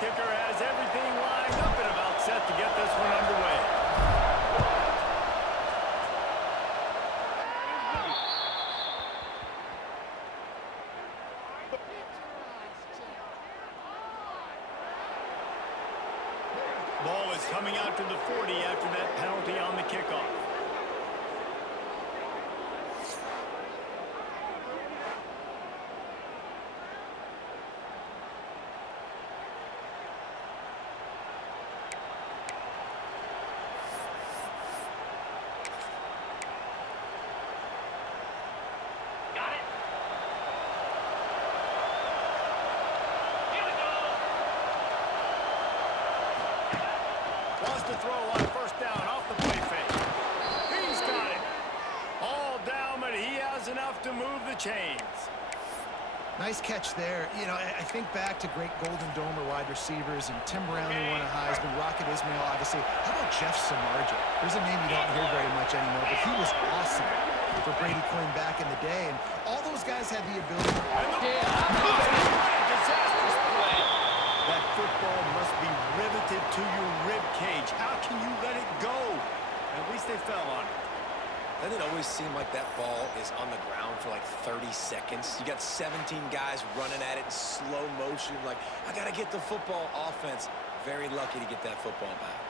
kicker has everything lined up and about set to get this one underway. Ball is coming out to the 40 after that penalty on the kickoff. Wants to throw on first down off the play fake. He's got it. All down, but he has enough to move the chains. Nice catch there. You know, I think back to great Golden Domer wide receivers and Tim Brown, who won a Heisman, Rocket Ismail, obviously. How about Jeff Samardzija? There's a name you don't hear very much anymore, but he was awesome for Brady Quinn back in the day. And all those guys had the ability. Disastrous play. That football must be riveted to your rib cage. How can you let it go? At least they fell on it. Doesn't it always seem like that ball is on the ground for like 30 seconds? You got 17 guys running at it in slow motion. Like, I got to get the football. Offense, very lucky to get that football back.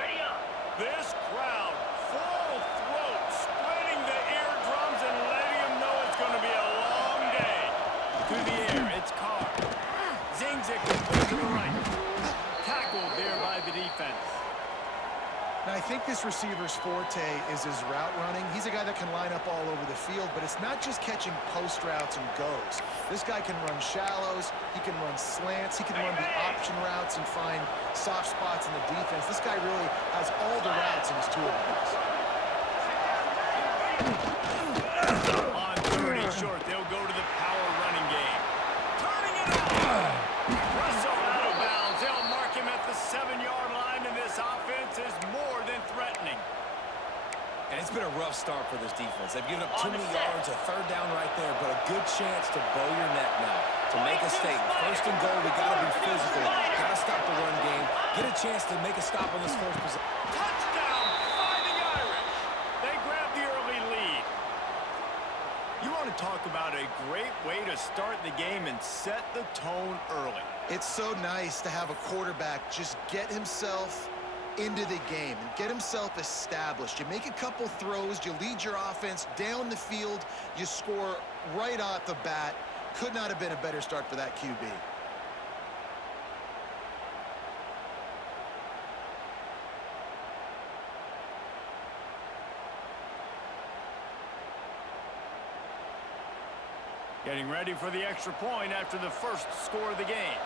Ready up. This crowd, full throat, splitting the eardrums and letting them know it's going to be a long day. Through the air, it's Carr. Zings it to the right. Tackled there by the defense. Now, I think this receiver's forte is his route running. He's a guy that can line up all over the field, but it's not just catching post routes and goes. This guy can run shallows, he can run slants, he can run the option routes and find soft spots in the defense. This guy really has all the routes in his toolbox. On 30 short, they'll go to the power running game. Turning it out. Russell out of bounds. They'll mark him at the 7-yard line, and this offense is more than threatening. And it's been a rough start for this defense. They've given up too many yards, a third down right there, but a good chance to bow your neck now, to make a statement. First and goal, we got to be physical. Got to stop the run game. Get a chance to make a stop on this first possession. Touchdown, Fighting Irish. They grab the early lead. You want to talk about a great way to start the game and set the tone early. It's so nice to have a quarterback just get himself into the game and get himself established. You make a couple throws, you lead your offense down the field, you score right off the bat. Could not have been a better start for that QB. Getting ready for the extra point after the first score of the game.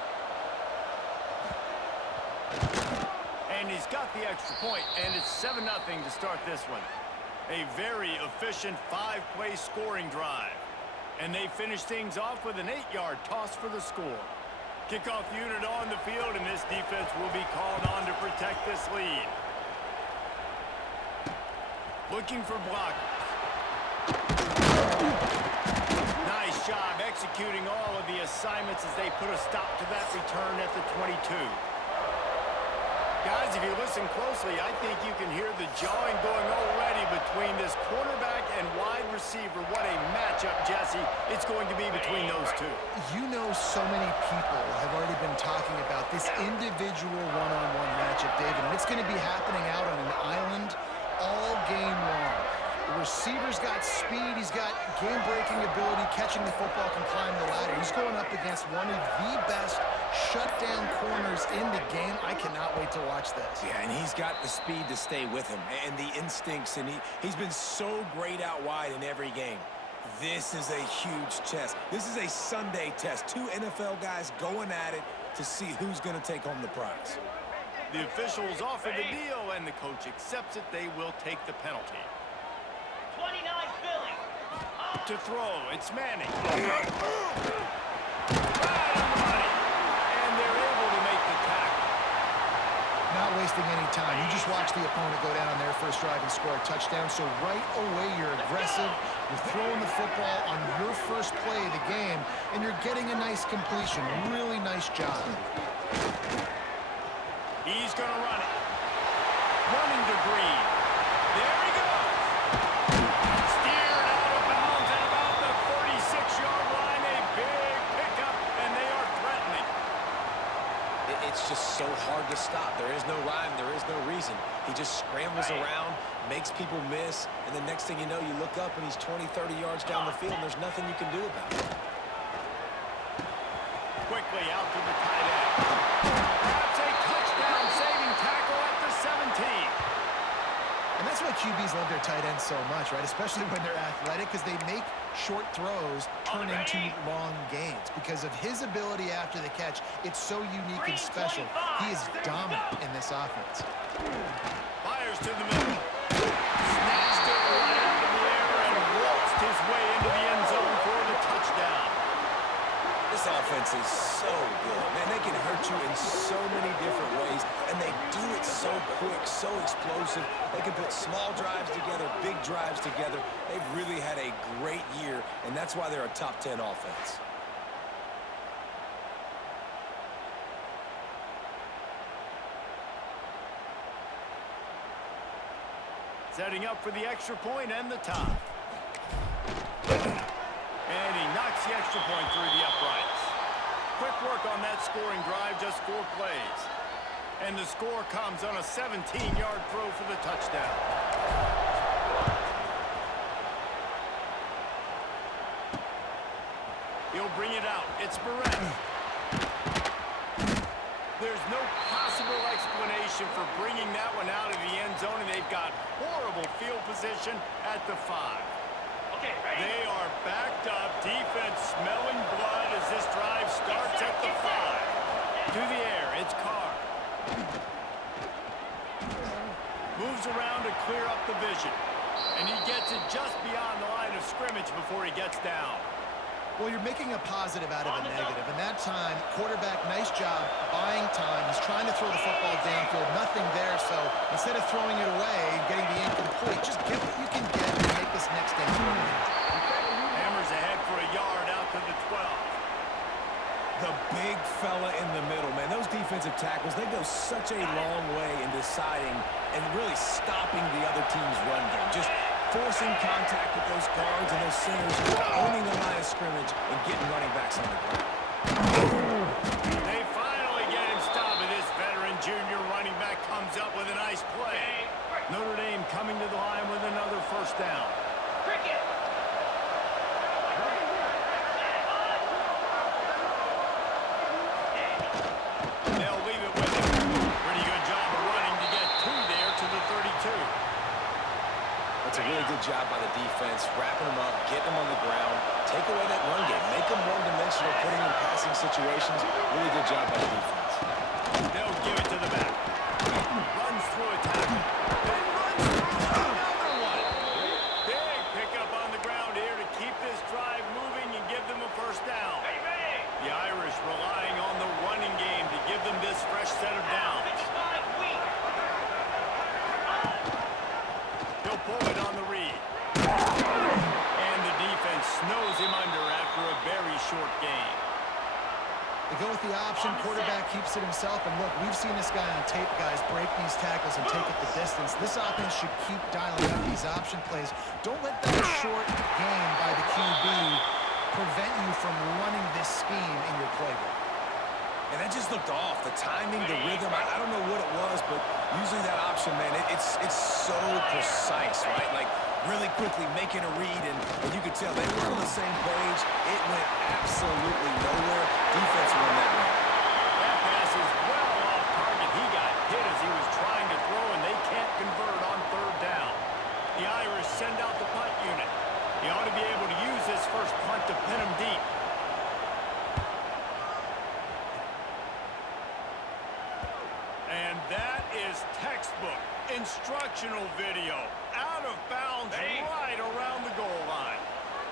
And he's got the extra point, and it's 7-0 to start this one. A very efficient 5-play scoring drive. And they finish things off with an 8-yard toss for the score. Kickoff unit on the field, and this defense will be called on to protect this lead. Looking for blockers. Nice job executing all of the assignments as they put a stop to that return at the 22. Guys, if you listen closely, I think you can hear the jawing going already between this quarterback and wide receiver. What a matchup, Jesse, it's going to be between those two. You know, so many people have already been talking about this individual one-on-one matchup, David, and it's going to be happening out on an island all game long. The receiver's got speed, he's got game-breaking ability, catching the football, can climb the ladder. He's going up against one of the best shutdown corners in the game. I cannot wait to watch this. Yeah, and he's got the speed to stay with him and the instincts, and he's been so great out wide in every game. This is a huge test. This is a Sunday test. Two NFL guys going at it to see who's going to take home the prize. The officials offer the deal, and the coach accepts it. They will take the penalty. 29 Philly. To throw, it's Manning. Right on the money. And they're able to make the tackle. Not wasting any time. You just watch the opponent go down on their first drive and score a touchdown. So right away, you're aggressive. You're throwing the football on your first play of the game, and you're getting a nice completion. Really nice job. He's going to run it. Running to Green. There he goes. Steered out of bounds at about the 36-yard line. A big pickup, and they are threatening. It's just so hard to stop. There is no rhyme. There is no reason. He just scrambles around, makes people miss, and the next thing you know, you look up and he's 20, 30 yards down the field, and there's nothing you can do about it. Quickly out to the tight end. Perhaps a touchdown-saving tackle at the 17. And that's why QBs love their tight ends so much, right? Especially when they're athletic, because they make short throws turn into long gains. Because of his ability after the catch, it's so unique and special. He is dominant in this offense. Fires to the middle. Snatched it right out of the air and waltzed his way into the end zone for the touchdown. This offense is so good. Man, they can hurt you in so many different ways, and they do it so quick, so explosive. They can put small drives together, big drives together. They've really had a great year, and that's why they're a top 10 offense. Setting up for the extra point and the top. And he knocks the extra point through the uprights. Quick work on that scoring drive, just 4 plays. And the score comes on a 17-yard throw for the touchdown. He'll bring it out. It's Barrett. There's no possible explanation for bringing that one out of the end zone, and they've got horrible field position at the 5. Okay, ready? They are backed up. Defense smelling blood as this drive starts at the 5. To the air, it's Carr. Moves around to clear up the vision. And he gets it just beyond the line of scrimmage before he gets down. Well, you're making a positive out of a negative. And that time, quarterback, nice job, buying time. He's trying to throw the football downfield. Nothing there, so instead of throwing it away and getting the incomplete, just get what you can get and make this next down. Hammers ahead for a yard out to the 12. The big fella in the middle, man. Those defensive tackles, they go such a long way in deciding and really stopping the other team's run game. Just forcing contact with those guards and those centers, owning the line of scrimmage and getting running backs on the ground. They finally get him stopped, and this veteran junior running back comes up with a nice play. Notre Dame coming to the line with another first down. Cricket. They'll leave it with him. Pretty good job of running to get 2 there to the 32. That's a really good job by the defense, wrapping them up, getting them on the ground, take away that run game, make them one-dimensional, putting them in passing situations. Really good job by the defense. They'll give it to the back. Runs through a tackle. Then runs through another one. Big pickup on the ground here to keep this drive moving and give them a first down. The Irish relying on the running game to give them this fresh set of downs. He'll pull it on the read. And the defense snows him under after a very short game. They go with the option. Quarterback keeps it himself. And look, we've seen this guy on tape, guys, break these tackles and take it the distance. This offense should keep dialing up these option plays. Don't let that short game by the QB prevent you from running this scheme in your playbook. And that just looked off. The timing, the rhythm, I don't know what it was, but usually that option, man, it's so precise, right? Like, really quickly making a read, and you could tell they were on the same page. It went absolutely nowhere. Defense won that one. That pass is well off target. He got hit as he was trying to throw, and they can't convert on 3rd down. The Irish send out the punt unit. He ought to be able to use this first punt to pin him deep. And that is textbook instructional video. Out of bounds right around the goal line.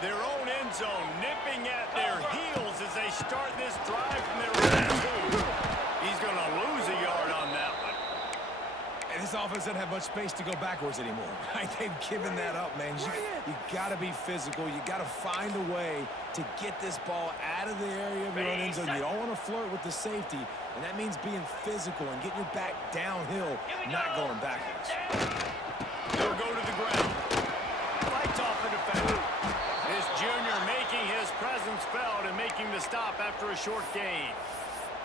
Their own end zone nipping at their heels as they start this drive from their own 2. He's going to lose a yard on that one. And this offense offense doesn't have much space to go backwards anymore, right? They've given that up, man. You got to be physical. You got to find a way to get this ball out of the area of your own end zone. You don't want to flirt with the safety, and that means being physical and getting your back downhill, not going backwards. They'll go to the ground. Fights off the defender. This junior making his presence felt and making the stop after a short gain.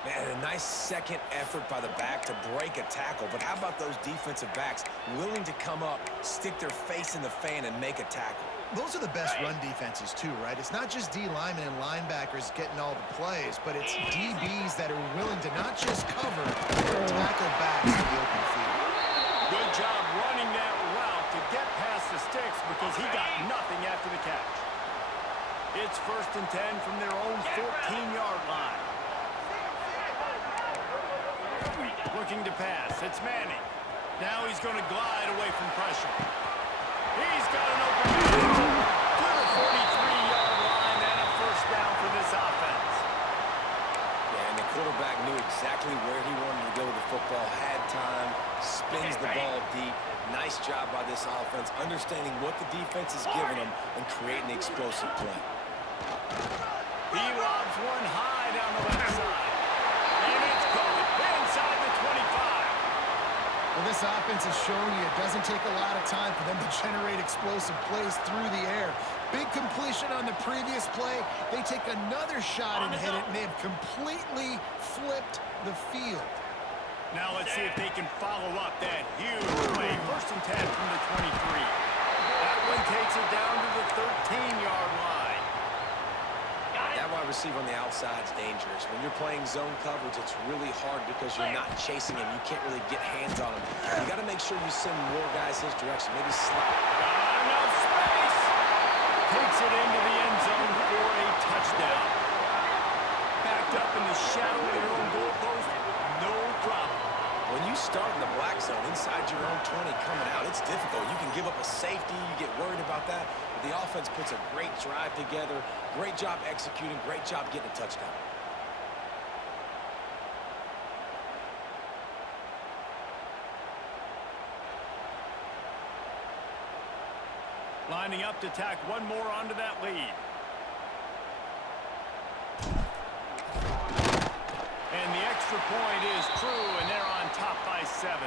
Man, a nice second effort by the back to break a tackle. But how about those defensive backs willing to come up, stick their face in the fan, and make a tackle? Those are the best run defenses, too, right? It's not just D linemen and linebackers getting all the plays, but it's DBs that are willing to not just cover, but tackle backs in the open field. Good job running that route to get past the sticks because he got nothing after the catch. It's 1st and 10 from their own 14-yard line. Looking to pass. It's Manning. Now he's going to glide away from pressure. He's got an open field to the 43-yard line and a first down for this offense. Yeah, and the quarterback knew exactly where he wanted to go with the football, had time, spins the ball deep. Nice job by this offense, understanding what the defense is giving them and creating the explosive play. He lobs one high down the left side. And it's caught inside the 25. Well, this offense is showing you it doesn't take a lot of time for them to generate explosive plays through the air. Big completion on the previous play. They take another shot and hit it, and they've completely flipped the field. Now let's see if they can follow up that huge play. 1st and 10 from the 23. That one takes it down to the 13-yard line. That wide receiver on the outside is dangerous. When you're playing zone coverage, it's really hard because you're not chasing him. You can't really get hands on him. You got to make sure you send more guys his direction. Maybe slide. Got enough space. Takes it into the end zone for a touchdown. Backed up in the shadow of their own goalpost. No problem. When you start in the black zone inside your own 20 coming out, it's difficult. You can give up a safety. You get worried about that. But the offense puts a great drive together. Great job executing. Great job getting a touchdown. Lining up to tack one more onto that lead. And the extra point is true, and they're on top by 7.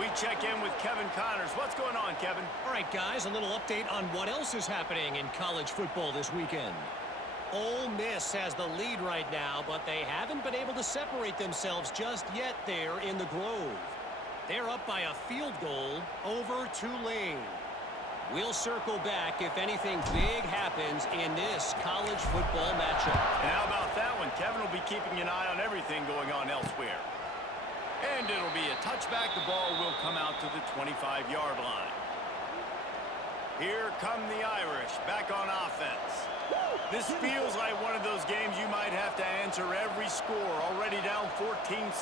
We check in with Kevin Connors. What's going on, Kevin? All right, guys, a little update on what else is happening in college football this weekend. Ole Miss has the lead right now, but they haven't been able to separate themselves just yet there in the Grove. They're up by a field goal over Tulane. We'll circle back if anything big happens in this college football matchup. And how about that one? Kevin will be keeping an eye on everything going on elsewhere. And it'll be a touchback. The ball will come out to the 25-yard line. Here come the Irish back on offense. This feels like one of those games you might have to answer every score. Already down 14-7.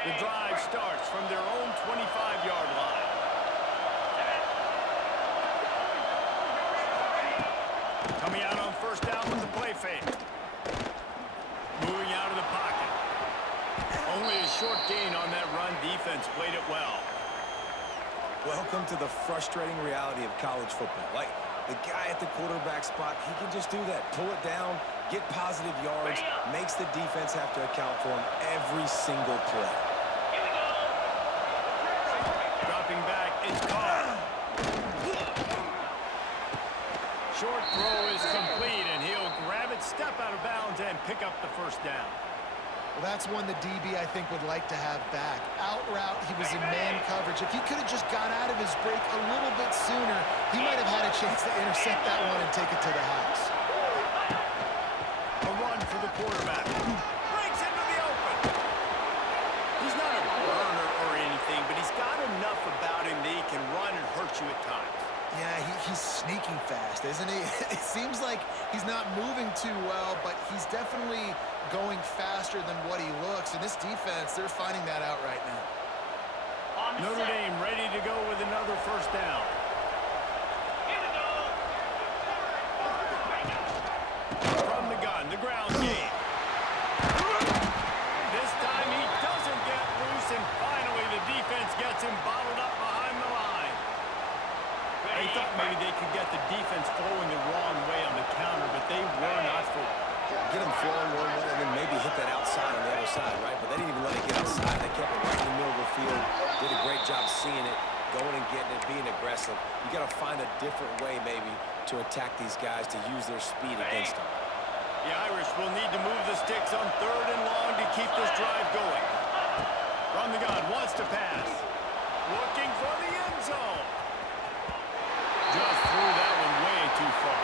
The drive starts from their own 25-yard line. Coming out on first down with the play fake. Moving out of the pocket. Only a short gain on that run. Defense played it well. Welcome to the frustrating reality of college football. Like, the guy at the quarterback spot, he can just do that. Pull it down, get positive yards, makes the defense have to account for him every single play. Dropping back, it's caught. Short throw is complete, and he'll grab it, step out of bounds, and pick up the first down. Well, that's one the DB, I think, would like to have back. Out route, he was in man coverage. If he could have just got out of his break a little bit sooner, he might have had a chance to intercept that one and take it to the house. A run for the quarterback. Breaks into the open. He's not a burner or anything, but he's got enough about him that he can run and hurt you at times. Yeah, he's sneaking fast, isn't he? It seems like he's not moving too well, but he's definitely going faster than what he looks. And this defense, they're finding that out right now. Notre Dame ready to go with another first down. From the gun, the ground game. This time he doesn't get loose. thought maybe they could get the defense flowing the wrong way on the counter, but they were not fooled. Get them flowing one way and then maybe hit that outside on the other side, right? But they didn't even let it get outside. They kept it right in the middle of the field. Did a great job seeing it, going and getting it, being aggressive. You got to find a different way maybe to attack these guys to use their speed against them. The Irish will need to move the sticks on 3rd and long to keep this drive going. From the gun, wants to pass. Looking for the end zone. Just threw that one way too far.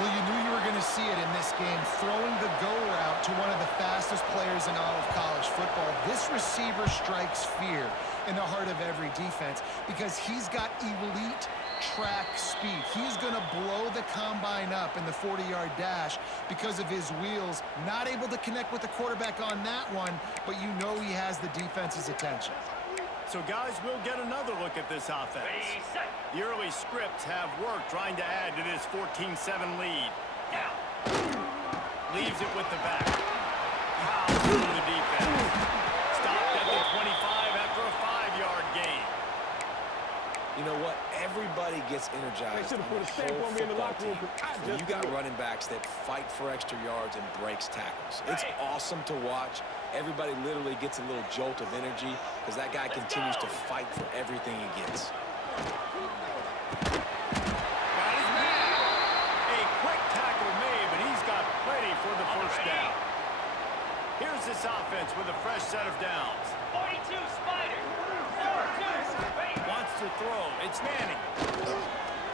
Well, you knew you were going to see it in this game, throwing the go route to one of the fastest players in all of college football. This receiver strikes fear in the heart of every defense because he's got elite track speed. He's going to blow the combine up in the 40-yard dash because of his wheels. Not able to connect with the quarterback on that one, but you know he has the defense's attention. So, guys, we'll get another look at this offense. The early scripts have worked trying to add to this 14-7 lead. Leaves it with the back. Powers through the defense. Stopped at the 25 after a 5-yard gain. You know what? Everybody gets energized on the whole football team. When you got running backs that fight for extra yards and breaks tackles. It's awesome to watch. Everybody literally gets a little jolt of energy because that guy continues to fight for everything he gets. Got his man. A quick tackle made, but he's got plenty for the first down. Here's this offense with a fresh set of downs. 42, Spider. 4-2, ready. Wants to throw. It's Manning.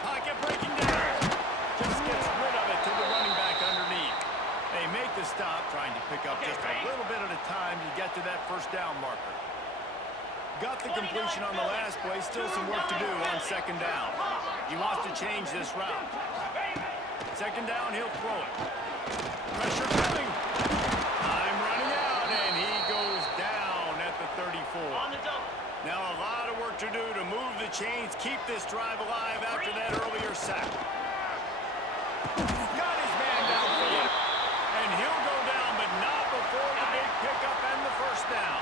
Pocket breaking down. Just gets rid of it to the running back underneath. They make the stop, trying to pick up just a little bit at a time to get to that first down marker. Got the completion on the last play. Still some work to do on 2nd down. He wants to change this route. 2nd down, he'll throw it. Pressure coming. Time running out, and he goes down at the 34. On the double. Now a lot of work to do to move the chains, keep this drive alive after that earlier sack. Got his man downfield. And he'll go down, but not before the big pickup and the first down.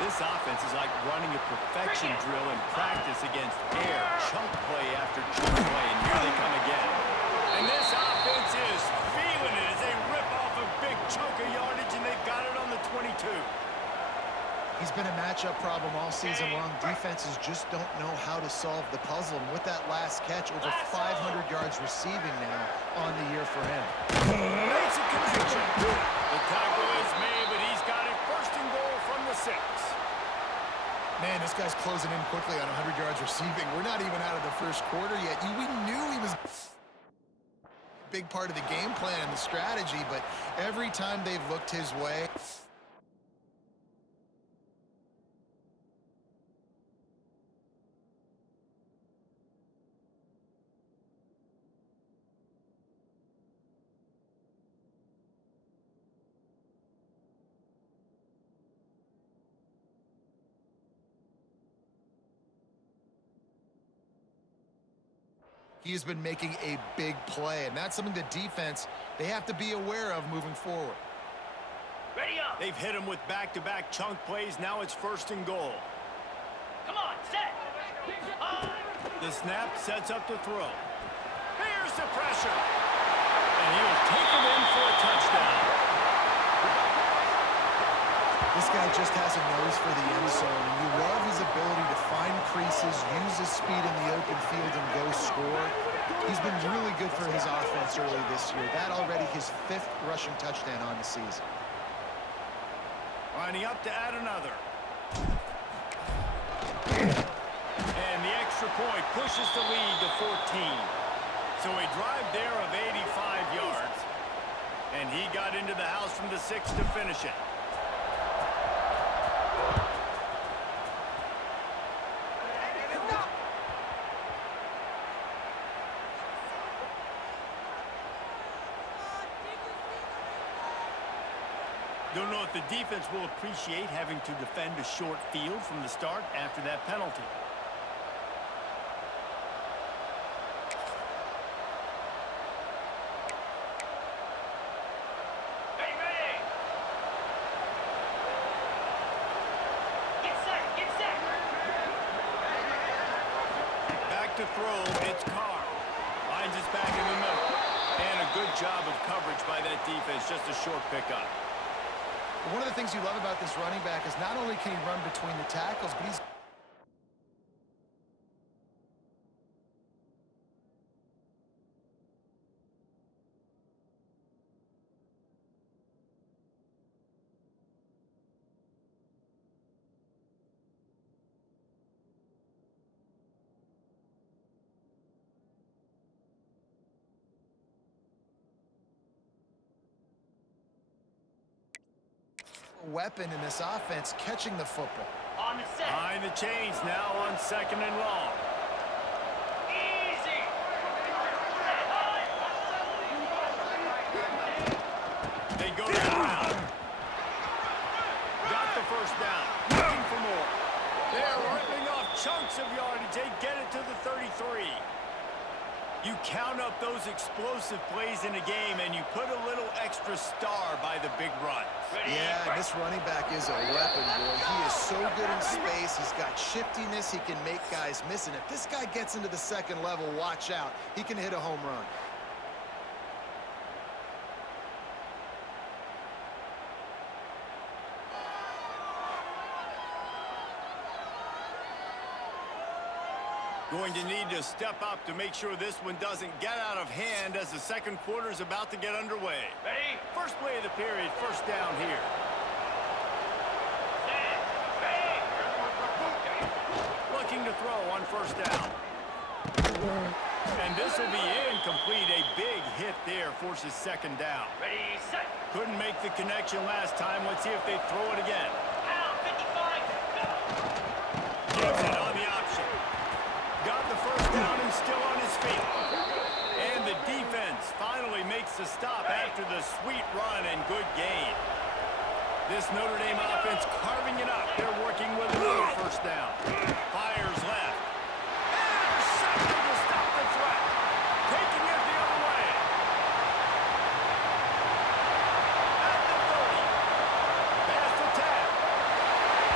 This offense is like running a perfection drill in practice against air. Chunk play after chunk play, and here they come again. And this offense is feeling it as they rip off a big chunk of yardage, and they've got it on the 22. He's been a matchup problem all season long. Defenses just don't know how to solve the puzzle. And with that last catch, over 500 yards receiving now on the year for him. Makes a connection. The tackle is made, but he's got it 1st and goal from the 6. Man, this guy's closing in quickly on 100 yards receiving. We're not even out of the first quarter yet. We knew he was a big part of the game plan and the strategy, but every time they've looked his way, he has been making a big play, and that's something the defense, they have to be aware of moving forward. Ready up. They've hit him with back-to-back chunk plays. Now it's 1st and goal. Come on, set. The snap sets up the throw. Here's the pressure. And he'll take him in for a touchdown. This guy just has a nose for the end zone, and you love his ability to find creases, use his speed in the open field, and go score. He's been really good for his offense early this year. That already his 5th rushing touchdown on the season. Lining up to add another. And the extra point pushes the lead to 14. So a drive there of 85 yards. And he got into the house from the 6 to finish it. Don't know if the defense will appreciate having to defend a short field from the start after that penalty. Ready. Get set. Back to to throw, it's Carr. Finds his back in the middle. And a good job of coverage by that defense, just a short pickup. One of the things you love about this running back is not only can he run between the tackles, but he's a weapon in this offense catching the football. On the set. Behind the chains now on 2nd and long. Easy. Set high. They go down. Got the first down. Looking for more. They're ripping off chunks of yardage. They get it to the 33. You count up those explosive plays in a game, and you put a little extra star by the big run. Yeah, this running back is a weapon, boy. He is so good in space. He's got shiftiness. He can make guys miss. And if this guy gets into the second level, watch out. He can hit a home run. Going to need to step up to make sure this one doesn't get out of hand as the second quarter is about to get underway. Ready? First play of the period, first down here. Set. Ready. Looking to throw on first down. And this will be incomplete. A big hit there forces second down. Ready, set. Couldn't make the connection last time. Let's see if they throw it again. Out, 55, go. Gives it on the option. Got the first down and still on his feet. And the defense finally makes the stop after the sweet run and good gain. This Notre Dame offense carving it up. They're working with another first down. Fires left. Intercepted to stop the threat. Taking it the other way. At the 30. Past the 10.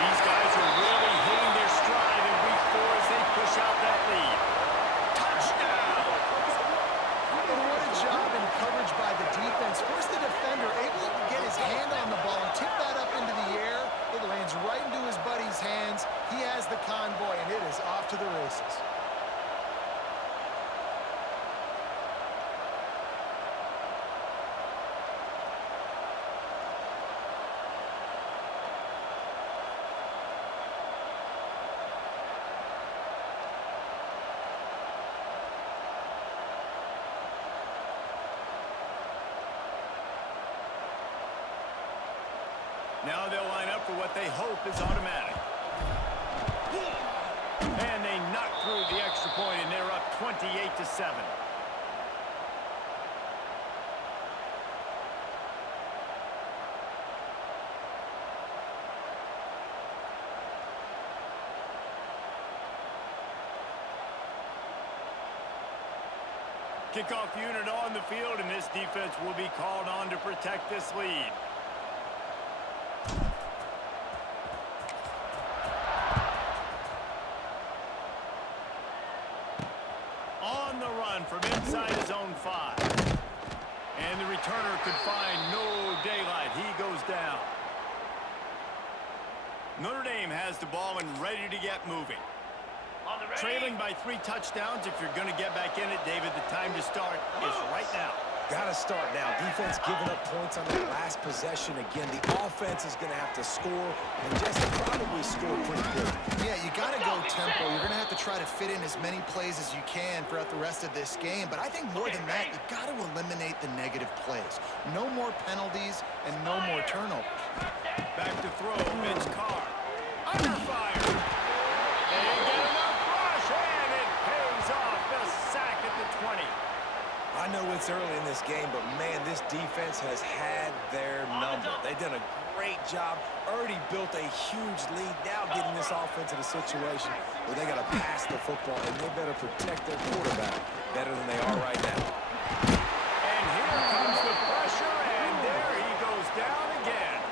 These guys are really hitting their stride in week 4 as they push out that lead. Touchdown! And what a job in coverage by the defense. First the defender able to get his hand on the ball and tip that up into the air. It lands right into his buddy's hands. He has the convoy, and it is off to the races. Now they'll line up for what they hope is automatic. And they knock through the extra point, and they're up 28-7. Kickoff unit on the field, and this defense will be called on to protect this lead. On the run from inside his own 5. And the returner could find no daylight. He goes down. Notre Dame has the ball and ready to get moving. On the ready. Trailing by 3 touchdowns. If you're going to get back in it, David, the time to start is right now. Got to start now. Defense giving up points on that last possession. Again, the offense is going to have to score, and just probably score pretty good. Yeah, you got to go tempo. You're going to have to try to fit in as many plays as you can throughout the rest of this game. But I think more than that, you've got to eliminate the negative plays. No more penalties and no more turnovers. Back to throw. It's Carr. Under fire. They get enough rush, and it pays off. The sack at the 20. I know it's early in this game, but, man, this defense has had their number. They've done a great job. Already built a huge lead. Now getting this offense in a situation where they got to pass the football, and they better protect their quarterback better than they are right now. And here comes the pressure, and there he goes down again.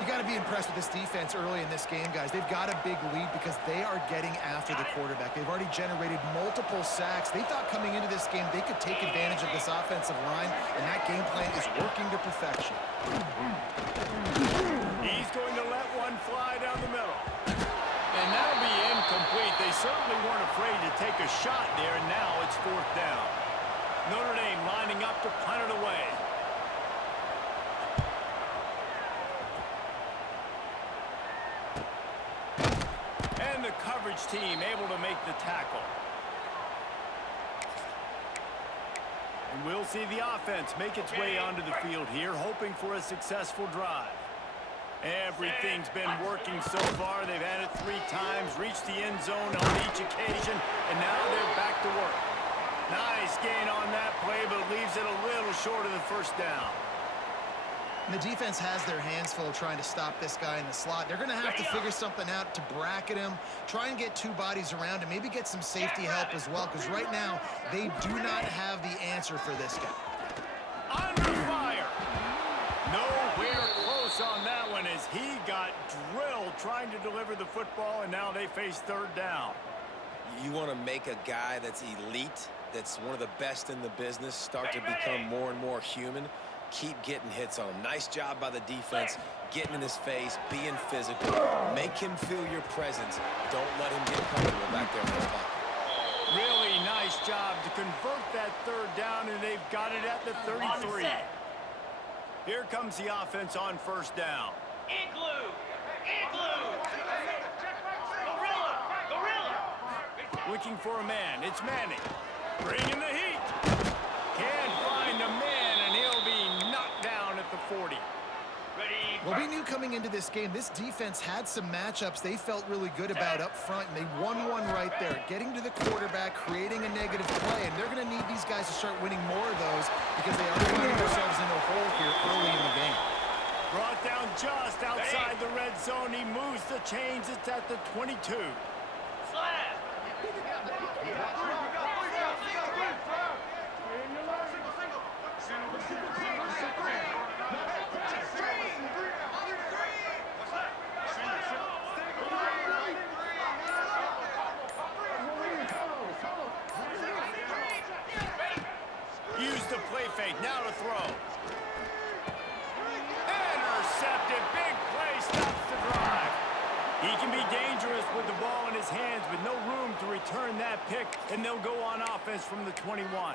You got to be impressed with this defense. defense early in this game, guys. They've got a big lead because they are getting after the quarterback. They've already generated multiple sacks. They thought coming into this game they could take advantage of this offensive line, and that game plan is working to perfection. He's going to let one fly down the middle. And that'll be incomplete. They certainly weren't afraid to take a shot there, and now it's 4th down. Notre Dame lining up to punt it away. And the coverage team able to make the tackle. And we'll see the offense make its way onto the field here, hoping for a successful drive. Everything's been working so far. They've had it 3 times, reached the end zone on each occasion, and now they're back to work. Nice gain on that play, but leaves it a little short of the 1st down. And the defense has their hands full trying to stop this guy in the slot. They're going to have to figure something out to bracket him, try and get 2 bodies around him, maybe get some safety help as well, because right now they do not have the answer for this guy. Under fire. Nowhere close on that one as he got drilled trying to deliver the football, and now they face 3rd down. You want to make a guy that's elite, that's one of the best in the business, start to become more and more human. Keep getting hits on him. Nice job by the defense, getting in his face, being physical. Make him feel your presence. Don't let him get comfortable back there in the pocket. Really nice job to convert that 3rd down, and they've got it at the 33. Here comes the offense on 1st down. Igloo! Igloo! Gorilla! Gorilla! Looking for a man. It's Manning. Bringing the heat. Can't find a man, and he'll be knocked down at the 40. Ready? Well, we knew coming into this game, this defense had some matchups they felt really good about up front, and they won one right there, getting to the quarterback, creating a negative play, and they're going to need these guys to start winning more of those because they are finding themselves in a hole here early in the game. Brought down just outside the red zone. He moves the chains. It's at the 22. Slam! Use the play fake. Now to throw. Intercepted. Big play. Stops the drive. He can be dangerous with the ball in his hands, but no room to return that pick, and they'll go on offense from the 21.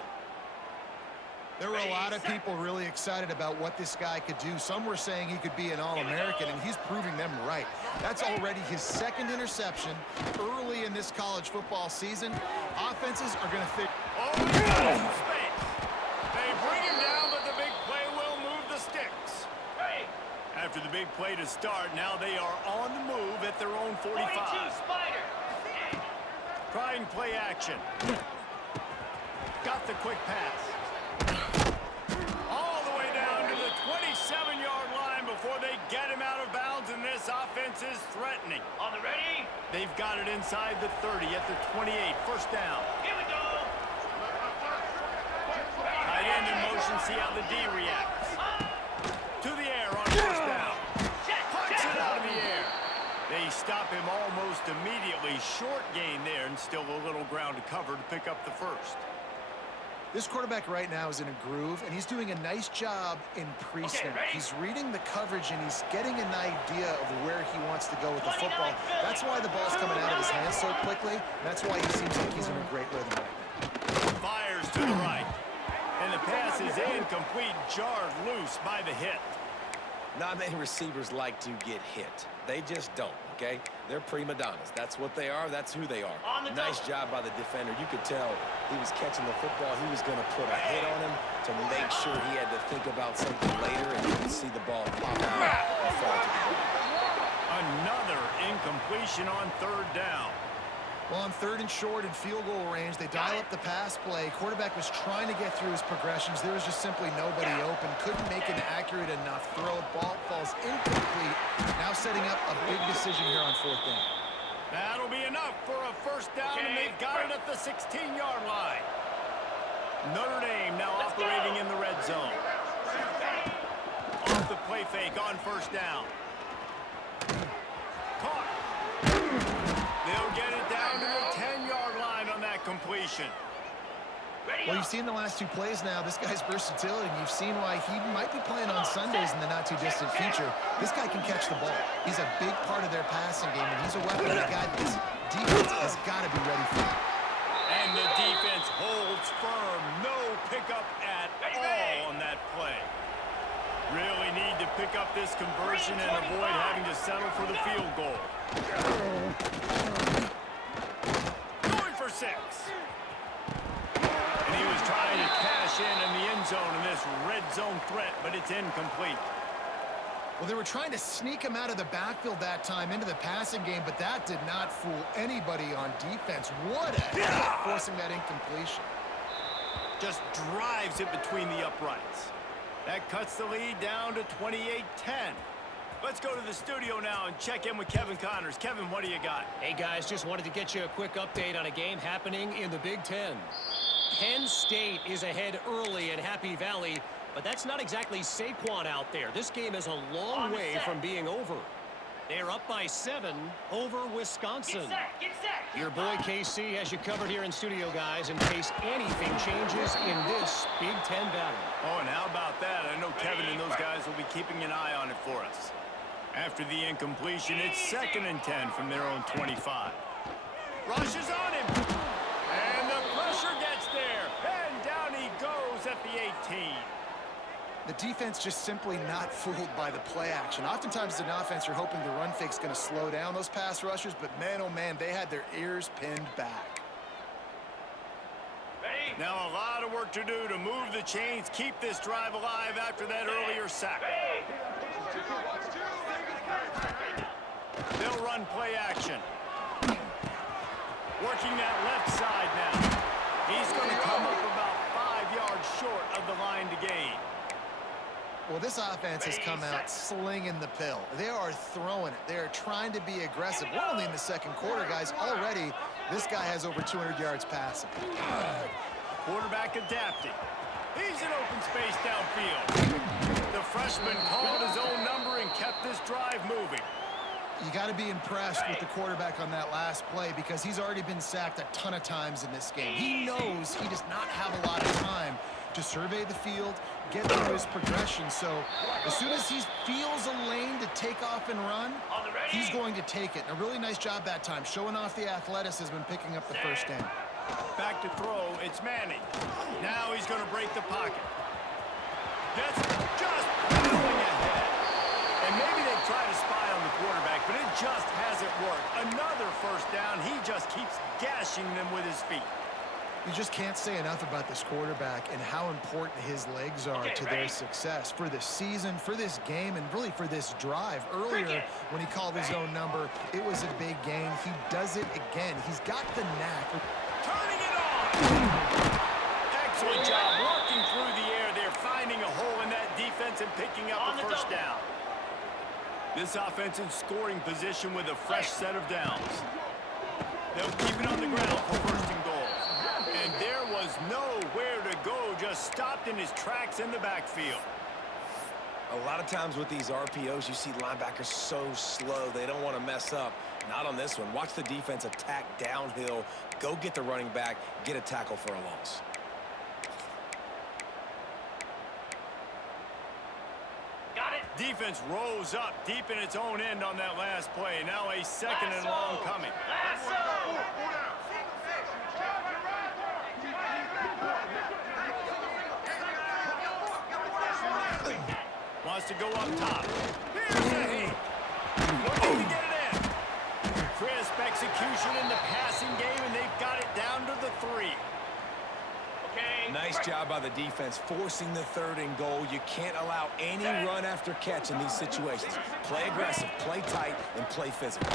There were a lot of people really excited about what this guy could do. Some were saying he could be an All-American, and he's proving them right. That's already his 2nd interception early in this college football season. Offenses are going to think. Oh, he got some space. They bring him down, but the big play will move the sticks. After the big play to start, now they are on the move at their own 45. 42, Spider! Trying play action. Got the quick pass. All the way down to the 27-yard line before they get him out of bounds, and this offense is threatening. On the ready? They've got it inside the 30 at the 28. 1st down. Here we go! Tight end in motion, see how the D reacts. To the air on 1st down. Punts it out of the air. They stop him almost immediately. Short gain there, and still a little ground to cover to pick up the 1st. This quarterback right now is in a groove, and he's doing a nice job in pre-snap. He's reading the coverage, and he's getting an idea of where he wants to go with the football. That's why the ball's coming out of his hands so quickly. That's why he seems like he's in a great rhythm right now. Fires to the right. And the pass is incomplete, jarred loose by the hit. Not many receivers like to get hit. They just don't, okay? They're prima donnas. That's what they are. That's who they are. Nice job by the defender. You could tell he was catching the football. He was going to put a hit on him to make sure he had to think about something later, and you could see the ball pop out and fall to the ground. Another incompletion on 3rd down. Well, on 3rd and short and field goal range, they dial up the pass play. Quarterback was trying to get through his progressions. There was just simply nobody open. Couldn't make an accurate enough throw. Ball falls incomplete. Now setting up a big decision here on 4th down. That'll be enough for a 1st down, and they've got it at the 16-yard line. Notre Dame now operating in the red zone. Off the play fake on 1st down. formation. Ready Well, up. you've seen the last two plays now. This guy's versatility, and you've seen why he might be playing on Sundays in the not-too-distant future. This guy can catch the ball. He's a big part of their passing game, and he's a weapon and a guy that this defense has got to be ready for. And the defense holds firm. No pickup at all on that play. Really need to pick up this conversion and avoid having to settle for the field goal. Going for 6. And he was trying to cash in the end zone in this red zone threat, but it's incomplete. Well, they were trying to sneak him out of the backfield that time into the passing game, but that did not fool anybody on defense. What a hit, forcing that incompletion. Just drives it between the uprights. That cuts the lead down to 28-10. Let's go to the studio now and check in with Kevin Connors. Kevin, what do you got? Hey, guys, just wanted to get you a quick update on a game happening in the Big Ten. Penn State is ahead early in Happy Valley, but that's not exactly Saquon out there. This game is a long way from being over. They're up by 7 over Wisconsin. Get set, get set. Your boy KC has you covered here in studio, guys, in case anything changes in this Big Ten battle. Oh, and how about that? I know Kevin and those guys will be keeping an eye on it for us. After the incompletion, it's 2nd and 10 from their own 25. Rushes on him. And the pressure gets there. And down he goes at the 18. The defense just simply not fooled by the play action. Oftentimes as an offense, you're hoping the run fake's going to slow down those pass rushers, but man, oh man, they had their ears pinned back. Ready? Now a lot of work to do to move the chains, keep this drive alive after that earlier sack. They'll run play action. Working that left side now. He's going to come up about 5 yards short of the line to gain. Well, this offense has come out slinging the pill. They are throwing it. They are trying to be aggressive. We're only in the second quarter, guys. Already, this guy has over 200 yards passing. Quarterback adapting. He's in open space downfield. The freshman called his own number and kept this drive moving. You got to be impressed with the quarterback on that last play because he's already been sacked a ton of times in this game. He knows he does not have a lot of time to survey the field, get through his progression. So as soon as he feels a lane to take off and run, he's going to take it. And a really nice job that time, showing off the athleticism and picking up the first down. Back to throw, it's Manning. Now he's going to break the pocket. That's just going ahead. And maybe they try to spy on the quarterback, but it just hasn't worked. Another first down. He just keeps gashing them with his feet. You just can't say enough about this quarterback and how important his legs are to their success for this season, for this game, and really for this drive. Earlier, when he called his own number, it was a big gain. He does it again. He's got the knack. Turning it on! Excellent job working through the air there, finding a hole in that defense and picking up a first down. This offense in scoring position with a fresh set of downs. They'll keep it on the ground for first and goal. And there was nowhere to go, just stopped in his tracks in the backfield. A lot of times with these RPOs, you see linebackers so slow, they don't want to mess up. Not on this one. Watch the defense attack downhill, go get the running back, get a tackle for a loss. Got it. Defense rose up deep in its own end on that last play. Now a 2nd and long coming. Lasso. Wants to go up top. Here's the heat. Looking to get it in. Crisp execution in the passing game, and they've got it down to the 3. Okay. Nice job by the defense, forcing the 3rd and goal. You can't allow any run after catch in these situations. Play aggressive, play tight, and play physical.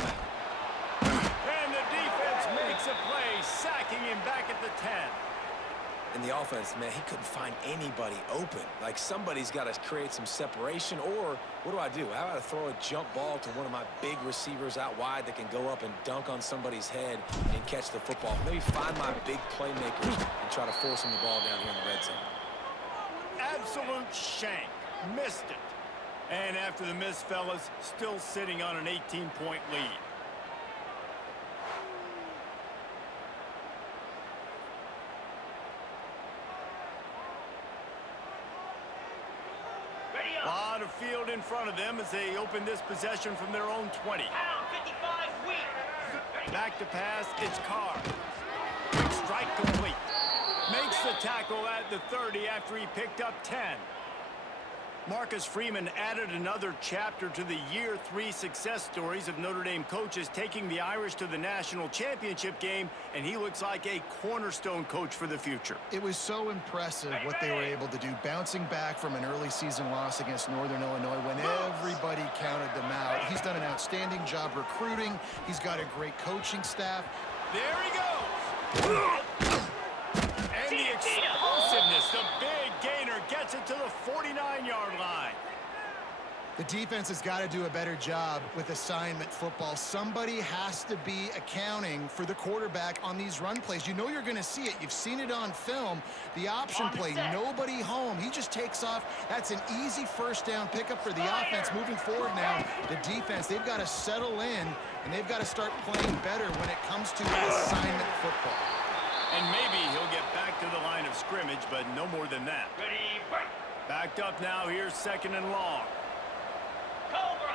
And the defense makes a play, sacking him back at the 10. In the offense, man, he couldn't find anybody open. Like, somebody's got to create some separation, or what do? How about I throw a jump ball to one of my big receivers out wide that can go up and dunk on somebody's head and catch the football? Maybe find my big playmakers and try to force them the ball down here in the red zone. Absolute shank. Missed it. And after the miss, fellas, still sitting on an 18-point lead. A lot of field in front of them as they open this possession from their own 20. Pound 55 weak. Back to pass, it's Carr. Quick strike complete. Makes the tackle at the 30 after he picked up 10. Marcus Freeman added another chapter to the year 3 success stories of Notre Dame coaches, taking the Irish to the national championship game, and he looks like a cornerstone coach for the future. It was so impressive what they were able to do, bouncing back from an early season loss against Northern Illinois when everybody counted them out. He's done an outstanding job recruiting. He's got a great coaching staff. There he goes. And the explosiveness, the big gainer gets it to the 49-yard line. The defense has got to do a better job with assignment football. Somebody has to be accounting for the quarterback on these run plays. You know you're going to see it. You've seen it on film. The option play, nobody home. He just takes off. That's an easy first down pickup for the offense. Moving forward now, the defense, they've got to settle in, and they've got to start playing better when it comes to assignment football. And maybe he'll get back to the line of scrimmage, but no more than that. Ready, break. Backed up now, here's 2nd and long. Cobra.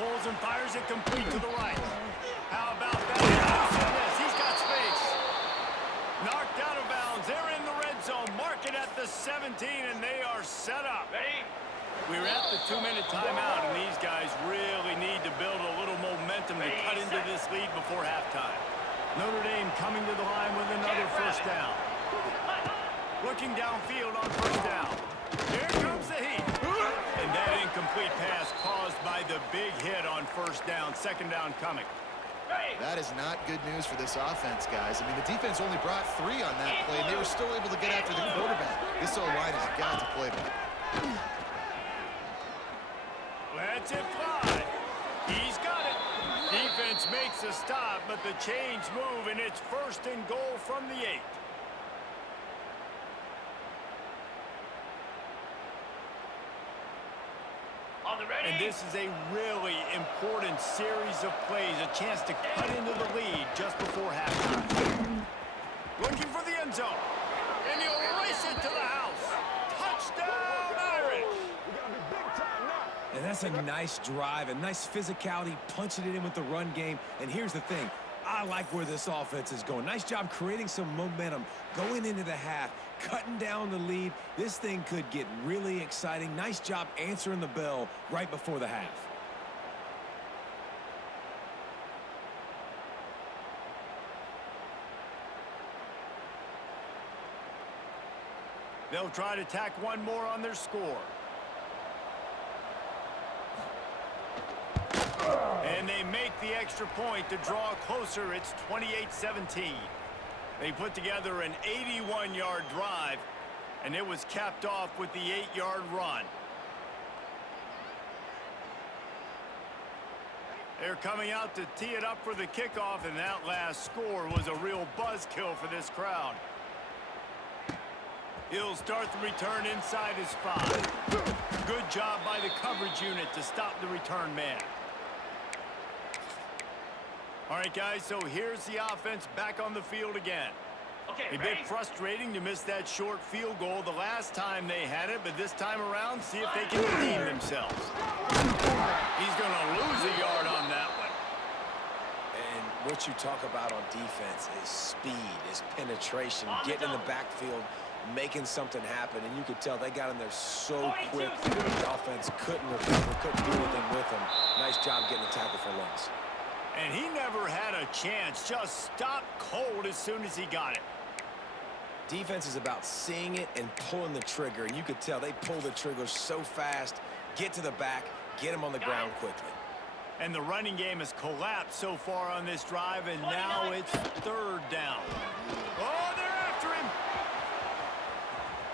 Pulls and fires it complete to the right. How about that? Awesomeness. He's got space. Knocked out of bounds. They're in the red zone. Mark it at the 17, and they are set up. Ready. We're at the 2-minute timeout, and these guys really need to build a little momentum to cut into this lead before halftime. Notre Dame coming to the line with another first down. Looking downfield on first down. Here comes the heat. And that incomplete pass caused by the big hit on first down. 2nd down coming. That is not good news for this offense, guys. I mean, the defense only brought 3 on that play, and they were still able to get after the quarterback. This O-line has got to play better. Lets it fly. He's got it. Defense makes a stop, but the chains move, and it's 1st and goal from the 8. On the ready. And this is a really important series of plays, a chance to cut into the lead just before halftime. Looking for the end zone. And he'll race it to the house. Touchdown, Irish! And that's a nice drive, a nice physicality, punching it in with the run game. And here's the thing. I like where this offense is going. Nice job creating some momentum, going into the half, cutting down the lead. This thing could get really exciting. Nice job answering the bell right before the half. They'll try to tack one more on their score. And they make the extra point to draw closer. It's 28-17. They put together an 81-yard drive, and it was capped off with the 8-yard run. They're coming out to tee it up for the kickoff, and that last score was a real buzzkill for this crowd. He'll start the return inside his 5. Good job by the coverage unit to stop the return man. All right, guys, so here's the offense back on the field again. Okay, A bit frustrating to miss that short field goal the last time they had it, but this time around, see if they can redeem themselves. He's going to lose a yard on that one. And what you talk about on defense is speed, is penetration, getting in the backfield, making something happen. And you could tell they got in there so quick. The offense couldn't recover, couldn't do anything with them. Nice job getting the tackle for loss. And he never had a chance, just stopped cold as soon as he got it. Defense is about seeing it and pulling the trigger. And you could tell they pull the trigger so fast, get to the back, get him on the ground quickly. And the running game has collapsed so far on this drive, and now it's 3rd down. Oh, they're after him.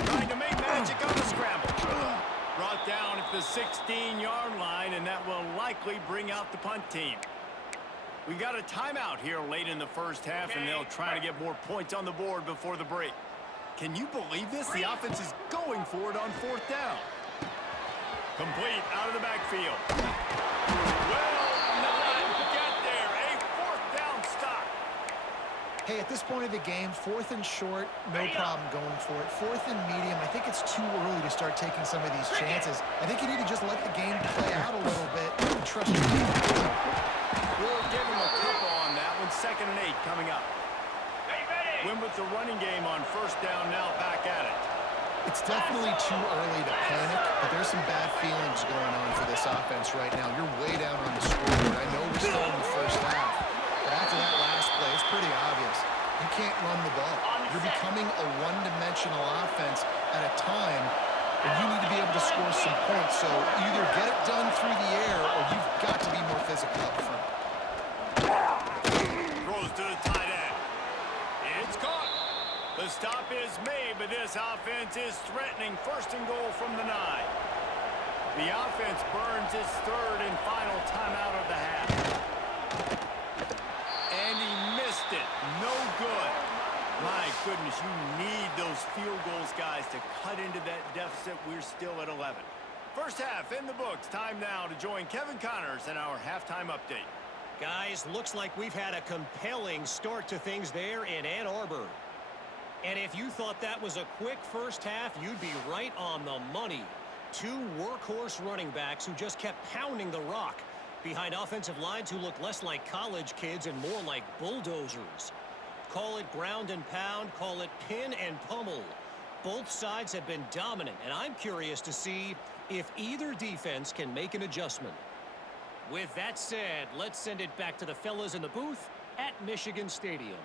Trying to make magic on the scramble. Brought down at the 16-yard line, and that will likely bring out the punt team. We got a timeout here late in the first half, and they'll try to get more points on the board before the break. Can you believe this? The offense is going for it on 4th down. Complete out of the backfield. Will not get there. A 4th down stop. Hey, at this point of the game, 4th and short, no problem going for it. 4th and medium, I think it's too early to start taking some of these chances. I think you need to just let the game play out a little bit and trust your team. We'll give him a couple on that one. 2nd and 8 coming up. Win with the running game on 1st down, now back at it. It's definitely too early to panic, but there's some bad feelings going on for this offense right now. You're way down on the scoreboard. I know we're still in the first half, but after that last play, it's pretty obvious. You can't run the ball. You're becoming a one-dimensional offense at a time, and you need to be able to score some points. So either get it done through the air, or you've got to be more physical up front. Throws to the tight end. It's caught. The stop is made, but this offense is threatening 1st and goal from the 9. The offense burns its 3rd and final timeout of the half. And he missed it. No good. My goodness, you need those field goals, guys, to cut into that deficit. We're still at 11. First half in the books. Time now to join Kevin Connors in our halftime update. Guys, looks like we've had a compelling start to things there in Ann Arbor. And if you thought that was a quick first half, you'd be right on the money. 2 workhorse running backs who just kept pounding the rock behind offensive lines who look less like college kids and more like bulldozers. Call it ground and pound, call it pin and pummel. Both sides have been dominant, and I'm curious to see if either defense can make an adjustment. With that said, let's send it back to the fellas in the booth at Michigan Stadium.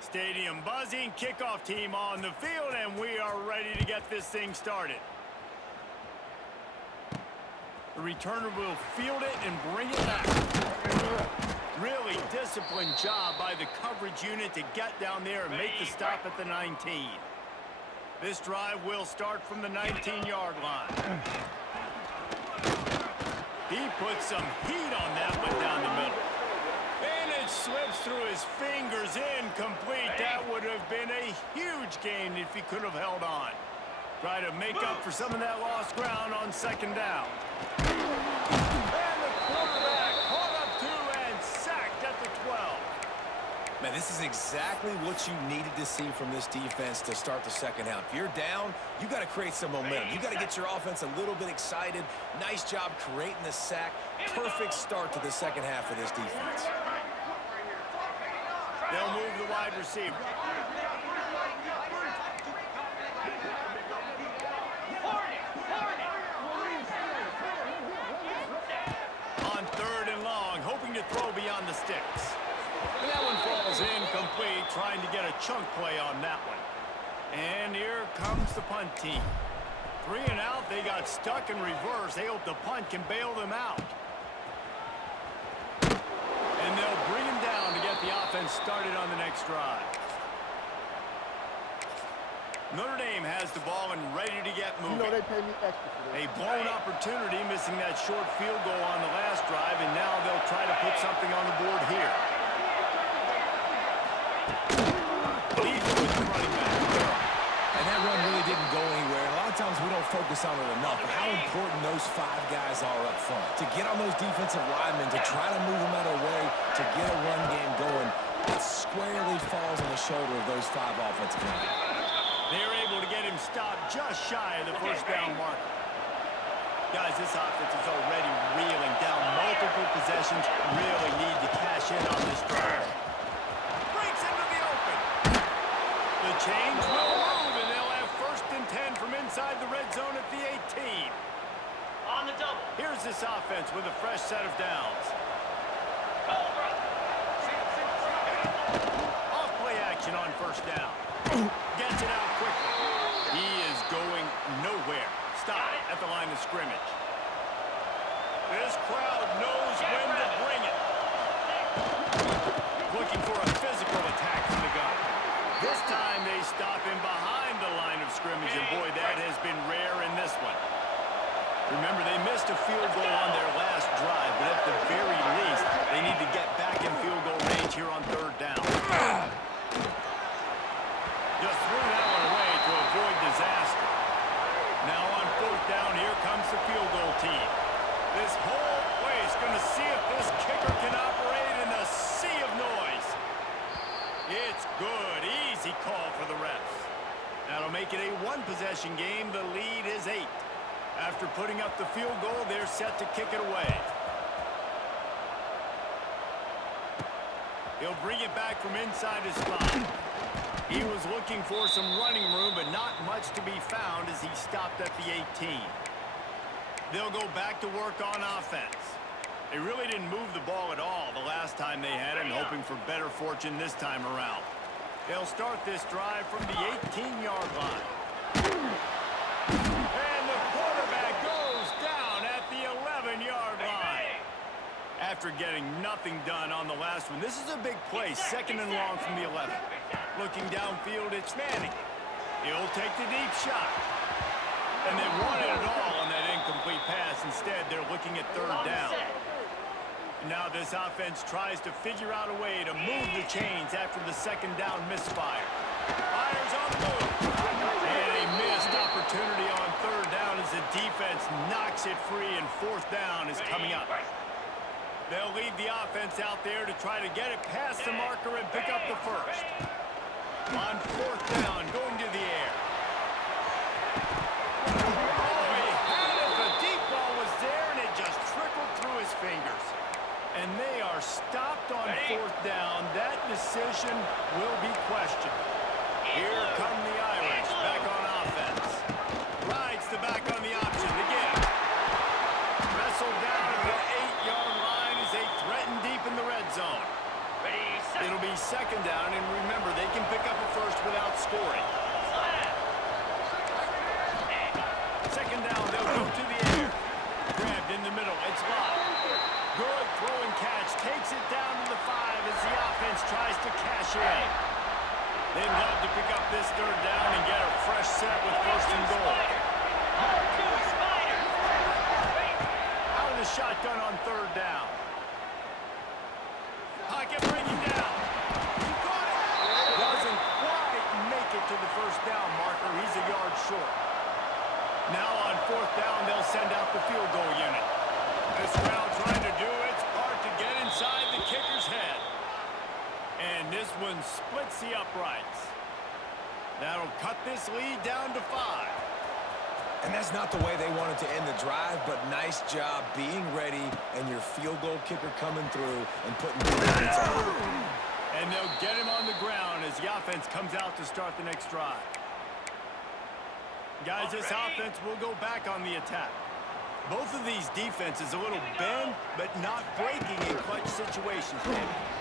Stadium buzzing, kickoff team on the field, and we are ready to get this thing started. The returner will field it and bring it back. Really disciplined job by the coverage unit to get down there and make the stop at the 19. This drive will start from the 19-yard line. He put some heat on that one down the middle. And it slips through his fingers, incomplete. That would have been a huge gain if he could have held on. Try to make up for some of that lost ground on 2nd down. And the quarterback caught up to and sacked at the 12. Man, this is exactly what you needed to see from this defense to start the 2nd half. If you're down, you got to create some momentum. You got to get your offense a little bit excited. Nice job creating the sack. Perfect start to the 2nd half for this defense. They'll move the wide receiver. On 3rd and long, hoping to throw beyond the sticks. And that one falls incomplete, trying to get a chunk play on that one. And here comes the punt team. 3 and out, they got stuck in reverse. They hope the punt can bail them out. And they'll bring him down to get the offense started on the next drive. Notre Dame has the ball and ready to get moving. You know they pay me extra for that. A blown opportunity, missing that short field goal on the last drive, and now they'll try to put something on the board here. Leads with the running back. And that run really didn't go anywhere. A lot of times we don't focus on it enough, but how important those 5 guys are up front. To get on those defensive linemen, to try to move them out of the way, to get a run game going, it squarely falls on the shoulder of those 5 offensive linemen. They're able to get him stopped just shy of the 1st down marker. Guys, this offense is already reeling down multiple possessions. Really need to cash in on this drive. Breaks into the open. The change will move, and they'll have 1st and 10 from inside the red zone at the 18. On the double. Here's this offense with a fresh set of downs. Cobra. Off play action on 1st down. Gets it out quickly. He is going nowhere. Stop at the line of scrimmage. This crowd knows when to bring it. Looking for a physical attack from the gun. This time they stop him behind the line of scrimmage, and boy, that has been rare in this one. Remember, they missed a field goal on their last drive, but at the very least, they need to get back in field goal range here on 3rd down. Just threw that one away to avoid disaster. Now on 4th down, here comes the field goal team. This whole place going to see if this kicker can operate in a sea of noise. It's good. Easy call for the refs. That'll make it a one-possession game. The lead is 8. After putting up the field goal, they're set to kick it away. He'll bring it back from inside his spot. He was looking for some running room, but not much to be found as he stopped at the 18. They'll go back to work on offense. They really didn't move the ball at all the last time they had it, and hoping for better fortune this time around. They'll start this drive from the 18-yard line. And the quarterback goes down at the 11-yard line. After getting nothing done on the last one, this is a big play, 2nd and long from the 11. Looking downfield, it's Manning. He'll take the deep shot. And they wanted it all on that incomplete pass. Instead, they're looking at 3rd down. Now this offense tries to figure out a way to move the chains after the 2nd down misfire. Fires on the move. And a missed opportunity on 3rd down as the defense knocks it free, and 4th down is coming up. They'll leave the offense out there to try to get it past the marker and pick up the 1st. On 4th down, going to the air. Oh, he had it. The deep ball was there, and it just trickled through his fingers. And they are stopped on 4th down. That decision will be questioned. Here come the Irish back on offense. Rides the back on the option again. Wrestled down at the 8-yard line as they threaten deep in the red zone. It'll be 2nd down, and remember, they can pick up a 1st without scoring. 2nd down, they'll go to the air. Grabbed in the middle. It's blocked. Good throw and catch. Takes it down to the 5 as the offense tries to cash in. They'd love to pick up this 3rd down and get a fresh set with 1st and goal. Out of the shotgun on 3rd down. Pocket bringing down. Got it. Doesn't quite make it to the 1st down marker. He's a yard short. Now on 4th down, they'll send out the field goal unit. This crowd trying to do its part to get inside the kicker's head. And this one splits the uprights. That'll cut this lead down to 5. And that's not the way they wanted to end the drive, but nice job being ready and your field goal kicker coming through and putting defense on. And they'll get him on the ground as the offense comes out to start the next drive. Guys, this offense will go back on the attack. Both of these defenses a little bent, but not breaking in clutch situations.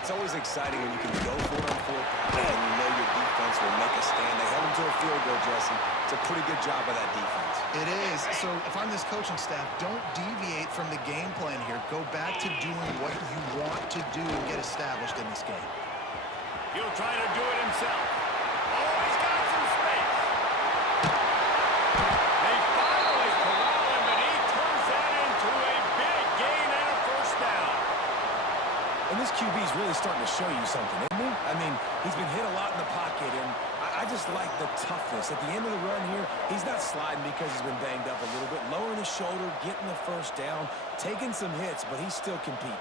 It's always exciting when you can go for it on 4th down and you know your defense will make a stand. They held them to a field goal, Jesse. It's a pretty good job by that defense. It is. So if I'm this coaching staff, don't deviate from the game plan here. Go back to doing what you want to do and get established in this game. He'll try to do it himself. Oh, he's got some space. They finally corral him, but he turns that into a big gain and a 1st down. And this QB's really starting to show you something, isn't he? I mean, he's been hit a lot in the pocket, and I just like the toughness. At the end of the run here, he's not sliding because he's been banged up a little bit. Lowering his shoulder, getting the 1st down, taking some hits, but he's still competing.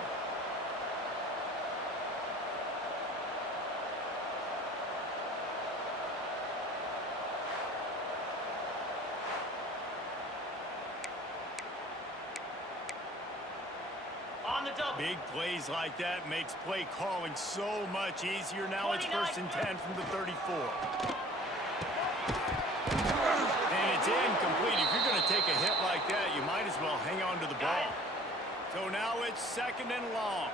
Big plays like that makes play calling so much easier. Now it's 1st and 10 from the 34. And it's incomplete. If you're going to take a hit like that, you might as well hang on to the ball. So now it's 2nd and long.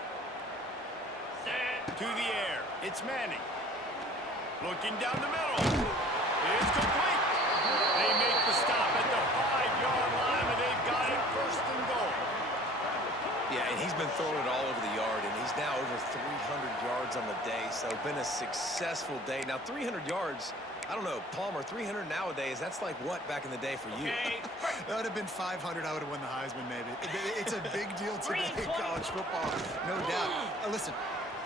To the air. It's Manning. Looking down the middle. It's complete. They make the stop at the 5-yard line, and they've got it 1st and goal. Yeah, and he's been throwing it all over the yard, and he's now over 300 yards on the day, so been a successful day. Now, 300 yards, I don't know, Palmer, 300 nowadays, that's like what back in the day for you? That would have been 500. I would have won the Heisman, maybe. It's a big deal today in college football, no doubt. Listen,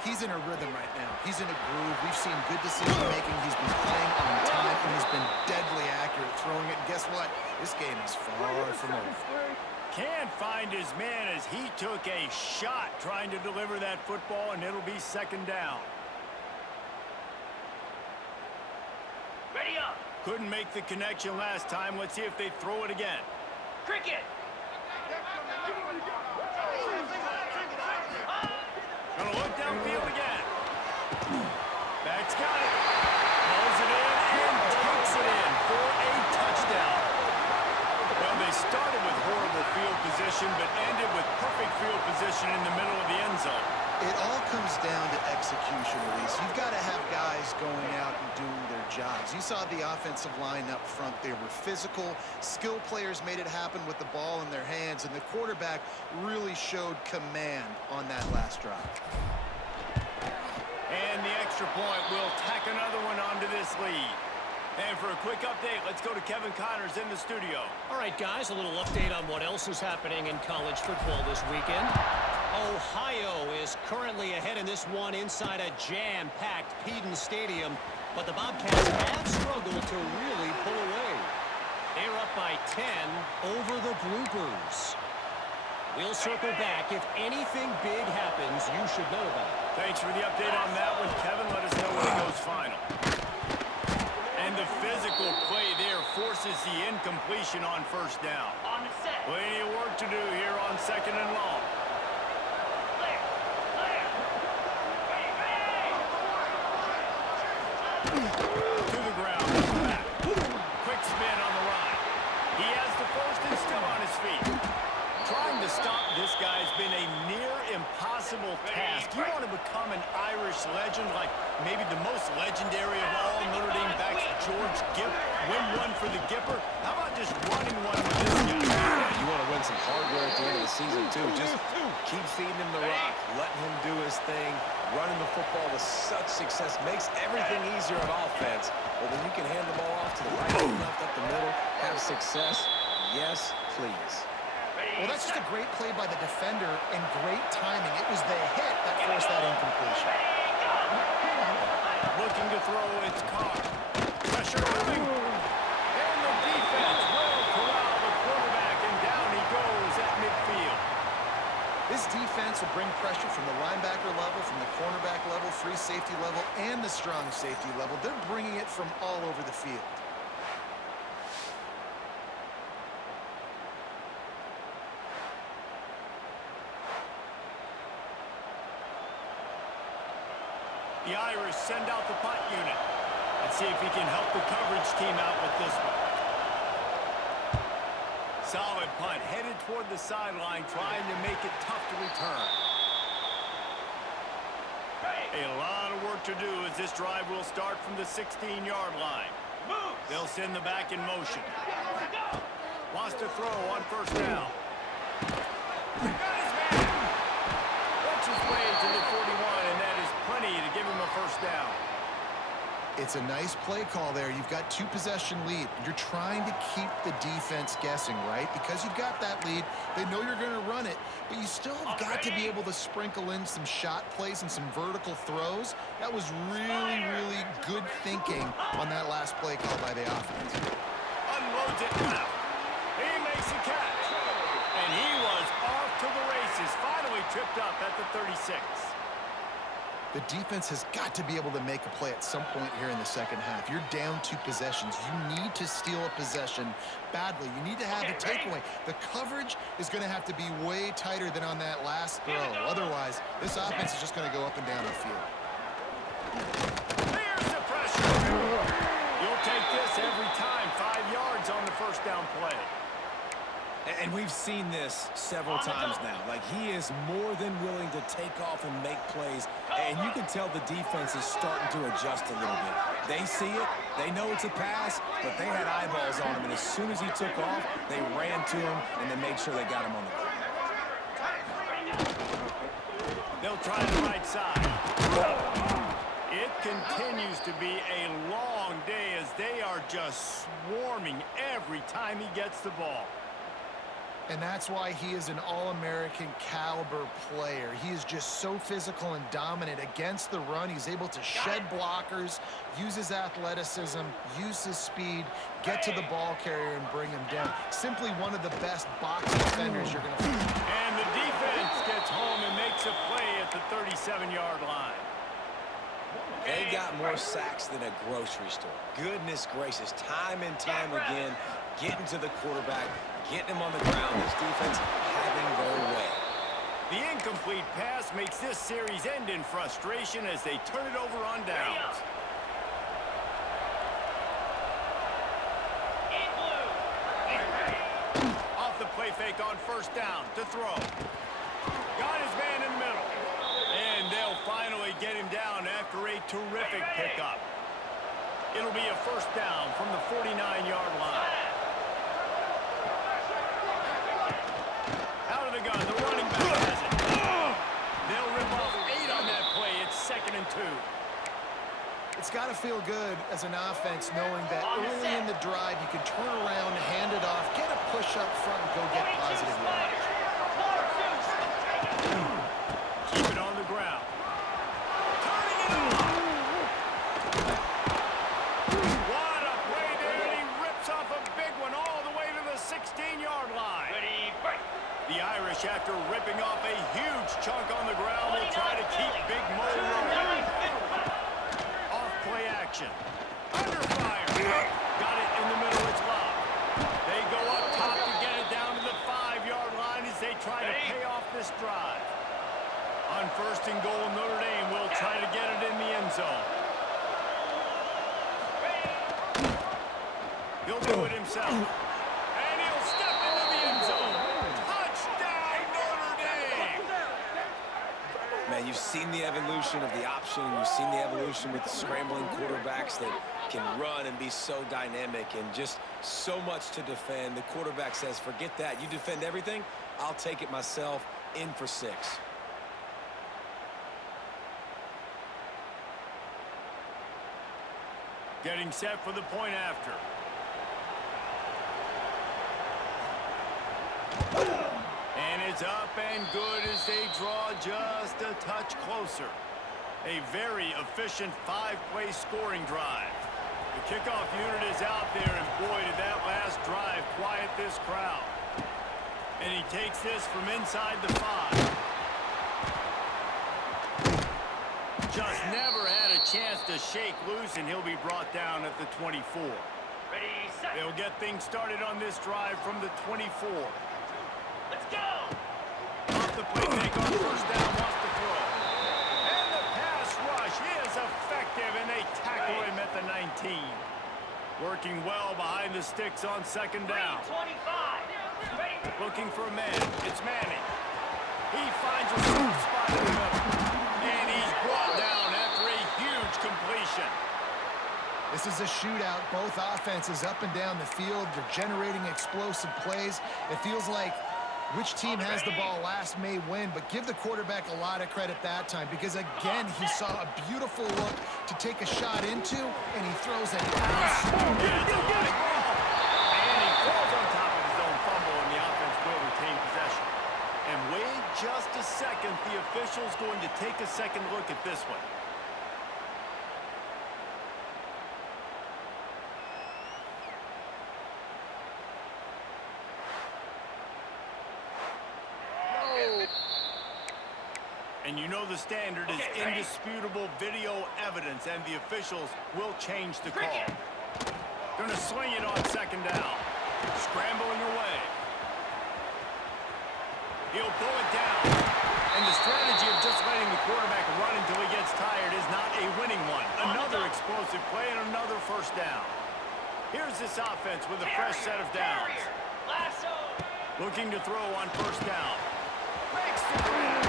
He's in a rhythm right now. He's in a groove. We've seen good decision-making. He's been playing on time, and he's been deadly accurate throwing it. And guess what? This game is far from over. Can't find his man as he took a shot trying to deliver that football, and it'll be second down. Ready up. Couldn't make the connection last time. Let's see if they throw it again. Cricket. Gonna look downfield again. Back's got it. Pulls it in and takes it in for a touchdown. Well, they started with horrible field position, but ended with perfect field position in the middle of the end zone. It all comes down to execution, Reese. You've got to have guys going out and doing their jobs. You saw the offensive line up front. They were physical. Skill players made it happen with the ball in their hands, and the quarterback really showed command on that last drive. And the extra point will tack another one onto this lead. And for a quick update, let's go to Kevin Connors in the studio. All right, guys, a little update on what else is happening in college football this weekend. Ohio is currently ahead in this one inside a jam-packed Peden Stadium, but the Bobcats have struggled to really pull away. They're up by 10 over the Bloopers. We'll circle back. If anything big happens, you should know about it. Thanks for the update on that one, Kevin. Let us know when it goes final. And the physical play there forces the incompletion on first down. On the set. Plenty of work to do here on second and long. Clear. Clear. Ready, ready. To the ground. Back. Quick spin on the run. He has the first and still on his feet. Trying to stop this guy has been a near impossible task. You want to become an Irish legend, like maybe the most legendary of all Notre Dame backs, George Gipp, win one for the Gipper. How about just running one with this guy? Yeah, you want to win some hardware at the end of the season, too. Just keep feeding him the rock, letting him do his thing. Running the football with such success makes everything easier on offense. But when you can hand the ball off to the right and left up the middle, have success, yes, please. Well, that's just a great play by the defender and great timing. It was the hit that forced that incompletion. Looking to throw, it's caught. Pressure coming. And the defense will corral the quarterback, and down he goes at midfield. This defense will bring pressure from the linebacker level, from the cornerback level, free safety level, and the strong safety level. They're bringing it from all over the field. The Irish send out the punt unit. Let's see if he can help the coverage team out with this one. Solid punt, headed toward the sideline, trying to make it tough to return. A lot of work to do as this drive will start from the 16-yard line. They'll send the back in motion. Wants to throw on first down. Got his man. Works his way to the 41, and that is plenty to give him a first down. It's a nice play call there. You've got two-possession lead. You're trying to keep the defense guessing, right? Because you've got that lead, they know you're going to run it, but you still have got to be able to sprinkle in some shot plays and some vertical throws. That was really, really good thinking on that last play call by the offense. Unloads it left. He makes a catch. And he was off to the races. Finally tripped up at the 36. The defense has got to be able to make a play at some point here in the second half. You're down 2 possessions. You need to steal a possession badly. You need to have a takeaway. The coverage is going to have to be way tighter than on that last throw. Otherwise, this offense is just going to go up and down the field. Here's the pressure. You'll take this every time. 5 yards on the first down play. And we've seen this several times now. Like, he is more than willing to take off and make plays. And you can tell the defense is starting to adjust a little bit. They see it. They know it's a pass, but they had eyeballs on him. And as soon as he took off, they ran to him, and they made sure they got him on the ground. They'll try the right side. It continues to be a long day as they are just swarming every time he gets the ball. And that's why he is an All-American caliber player. He is just so physical and dominant against the run. He's able to shed blockers, use his athleticism, use his speed, get to the ball carrier and bring him down. Simply one of the best box defenders you're going to find. And the defense gets home and makes a play at the 37-yard line. They got more sacks than a grocery store. Goodness gracious, time and time again, getting to the quarterback, getting him on the ground. This defense having their way. The incomplete pass makes this series end in frustration as they turn it over on downs. Off the play fake on first down to throw. Got his man in the middle. And they'll finally get him down after a terrific pickup. It'll be a first down from the 49-yard line. Out of the gun, the running back has it. They'll rip off 8 on that play. It's 2nd and 2. It's got to feel good as an offense knowing that early in the drive you can turn around, hand it off, get a push up front, and go get positive yards. Keep it on the ground. Turning it on. What a play there, and he rips off a big one all the way to the 16-yard line. The Irish, after ripping off a huge chunk on the ground, will try to keep Big Mo rolling. Off play action. Under fire. Got it in the middle. It's locked. They go up top to get it down to the 5-yard line as they try to pay off this drive. On 1st and goal, Notre Dame will try to get it in the end zone. He'll do it himself. And he'll step into the end zone. Touchdown, Notre Dame! Man, you've seen the evolution of the option, and you've seen the evolution with the scrambling quarterbacks that can run and be so dynamic and just so much to defend. The quarterback says, forget that. You defend everything, I'll take it myself. In for 6. Getting set for the point after. And it's up and good as they draw just a touch closer. A very efficient 5-play scoring drive. The kickoff unit is out there, and boy, did that last drive quiet this crowd. And he takes this from inside the 5. Just never had a chance to shake loose, and he'll be brought down at the 24. They'll get things started on this drive from the 24. Let's go! Off the play fake on first down, wants to throw. And the pass rush is effective, and they tackle him at the 19. Working well behind the sticks on 2nd down. 25. Looking for a man. It's Manning. He finds a soft spot in the middle. And he's brought down after a huge completion. This is a shootout. Both offenses up and down the field. They're generating explosive plays. It feels like which team has the ball last may win, but give the quarterback a lot of credit that time because, again, he saw a beautiful look to take a shot into, and he throws it. And he falls on top of his own fumble, and the offense will retain possession. And wait just a second. The official's going to take a second look at this one. And you know the standard is indisputable video evidence, and the officials will change the call. Gonna swing it on 2nd down. Scrambling away. He'll pull it down. And the strategy of just letting the quarterback run until he gets tired is not a winning one. Another explosive play and another first down. Here's this offense with a fresh set of downs. Looking to throw on first down. Makes the grab.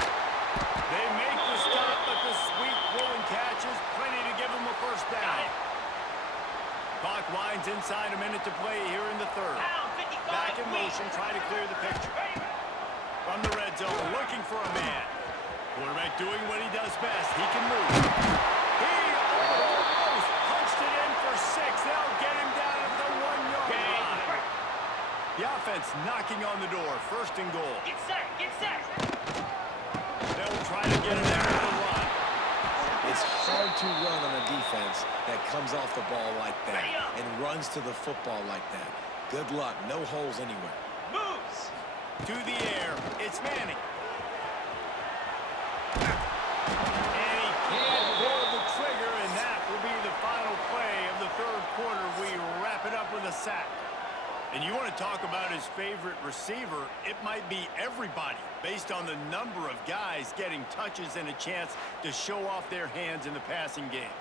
They make the stop, but the sweet pulling catch is plenty to give them a first down. Clock winds inside a minute to play here in the 3rd. Back in motion, try to clear the picture. From the red zone, looking for a man. Quarterback doing what he does best. He can move. He almost punched it in for 6. They'll get him down at the 1-yard line. The offense knocking on the door. First and goal. Get set. Get set. They'll try to get it there to the line. It's hard to run on a defense that comes off the ball like that and runs to the football like that. Good luck. No holes anywhere. Moves. To the air. It's Manning. And he can't pull the trigger, and that will be the final play of the third quarter. We wrap it up with a sack. And you want to talk about his favorite receiver, it might be everybody, based on the number of guys getting touches and a chance to show off their hands in the passing game.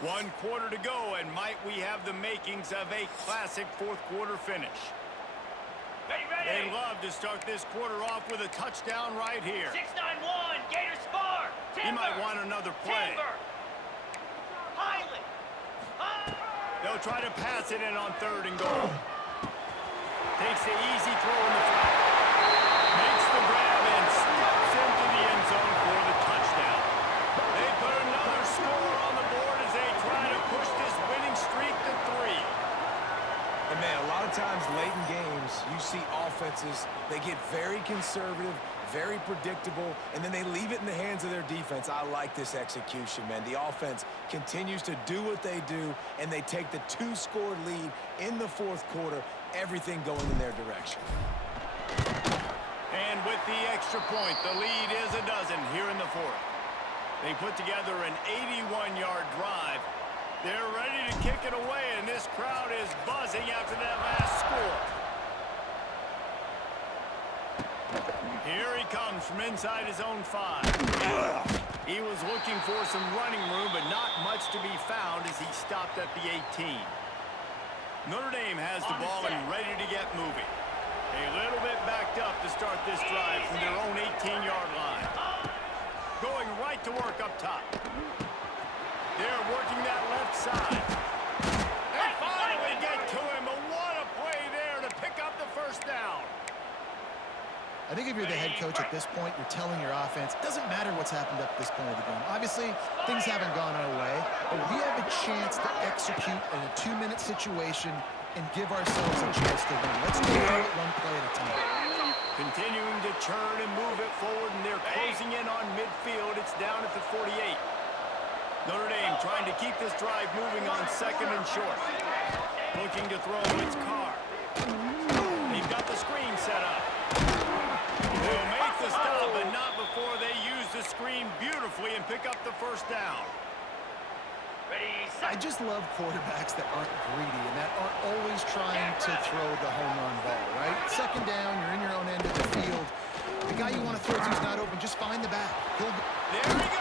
One quarter to go, and might we have the makings of a classic fourth quarter finish. Ready, ready. They'd love to start this quarter off with a touchdown right here. 691. Gator Spar. He might want another play. Timber. Highland. They'll try to pass it in on third and goal. Takes the easy throw in the flat. Makes the grab and steps into the end zone for the touchdown. They put another score on the board as they try to push this winning streak to 3. And man, a lot of times late in games, you see offenses, they get very conservative, very predictable, and then they leave it in the hands of their defense. I like this execution, man. The offense continues to do what they do, and they take the 2-score lead in the fourth quarter, everything going in their direction. And with the extra point, the lead is a dozen here in the fourth. They put together an 81-yard drive. They're ready to kick it away, and this crowd is buzzing after that last score. Here he comes from inside his own 5. He was looking for some running room, but not much to be found as he stopped at the 18. Notre Dame has the ball and ready to get moving. A little bit backed up to start this drive from their own 18-yard line. Going right to work up top. They're working that left side. They finally get to him, but what a play there to pick up the first down. I think if you're the head coach at this point, you're telling your offense, it doesn't matter what's happened up to this point of the game. Obviously, things haven't gone our way, but we have a chance to execute in a 2-minute situation and give ourselves a chance to win. Let's do it one play at a time. Continuing to churn and move it forward, and they're closing in on midfield. It's down at the 48. Notre Dame trying to keep this drive moving on second and short. Looking to throw, it's Carr. They've got the screen set up. They'll make the stop, but not before they use the screen beautifully and pick up the first down. Ready, I set. just love quarterbacks that aren't greedy and that aren't always trying to throw the home run ball, right? Second down, you're in your own end of the field. The guy you want to throw to is not open. Just find the back. There we go.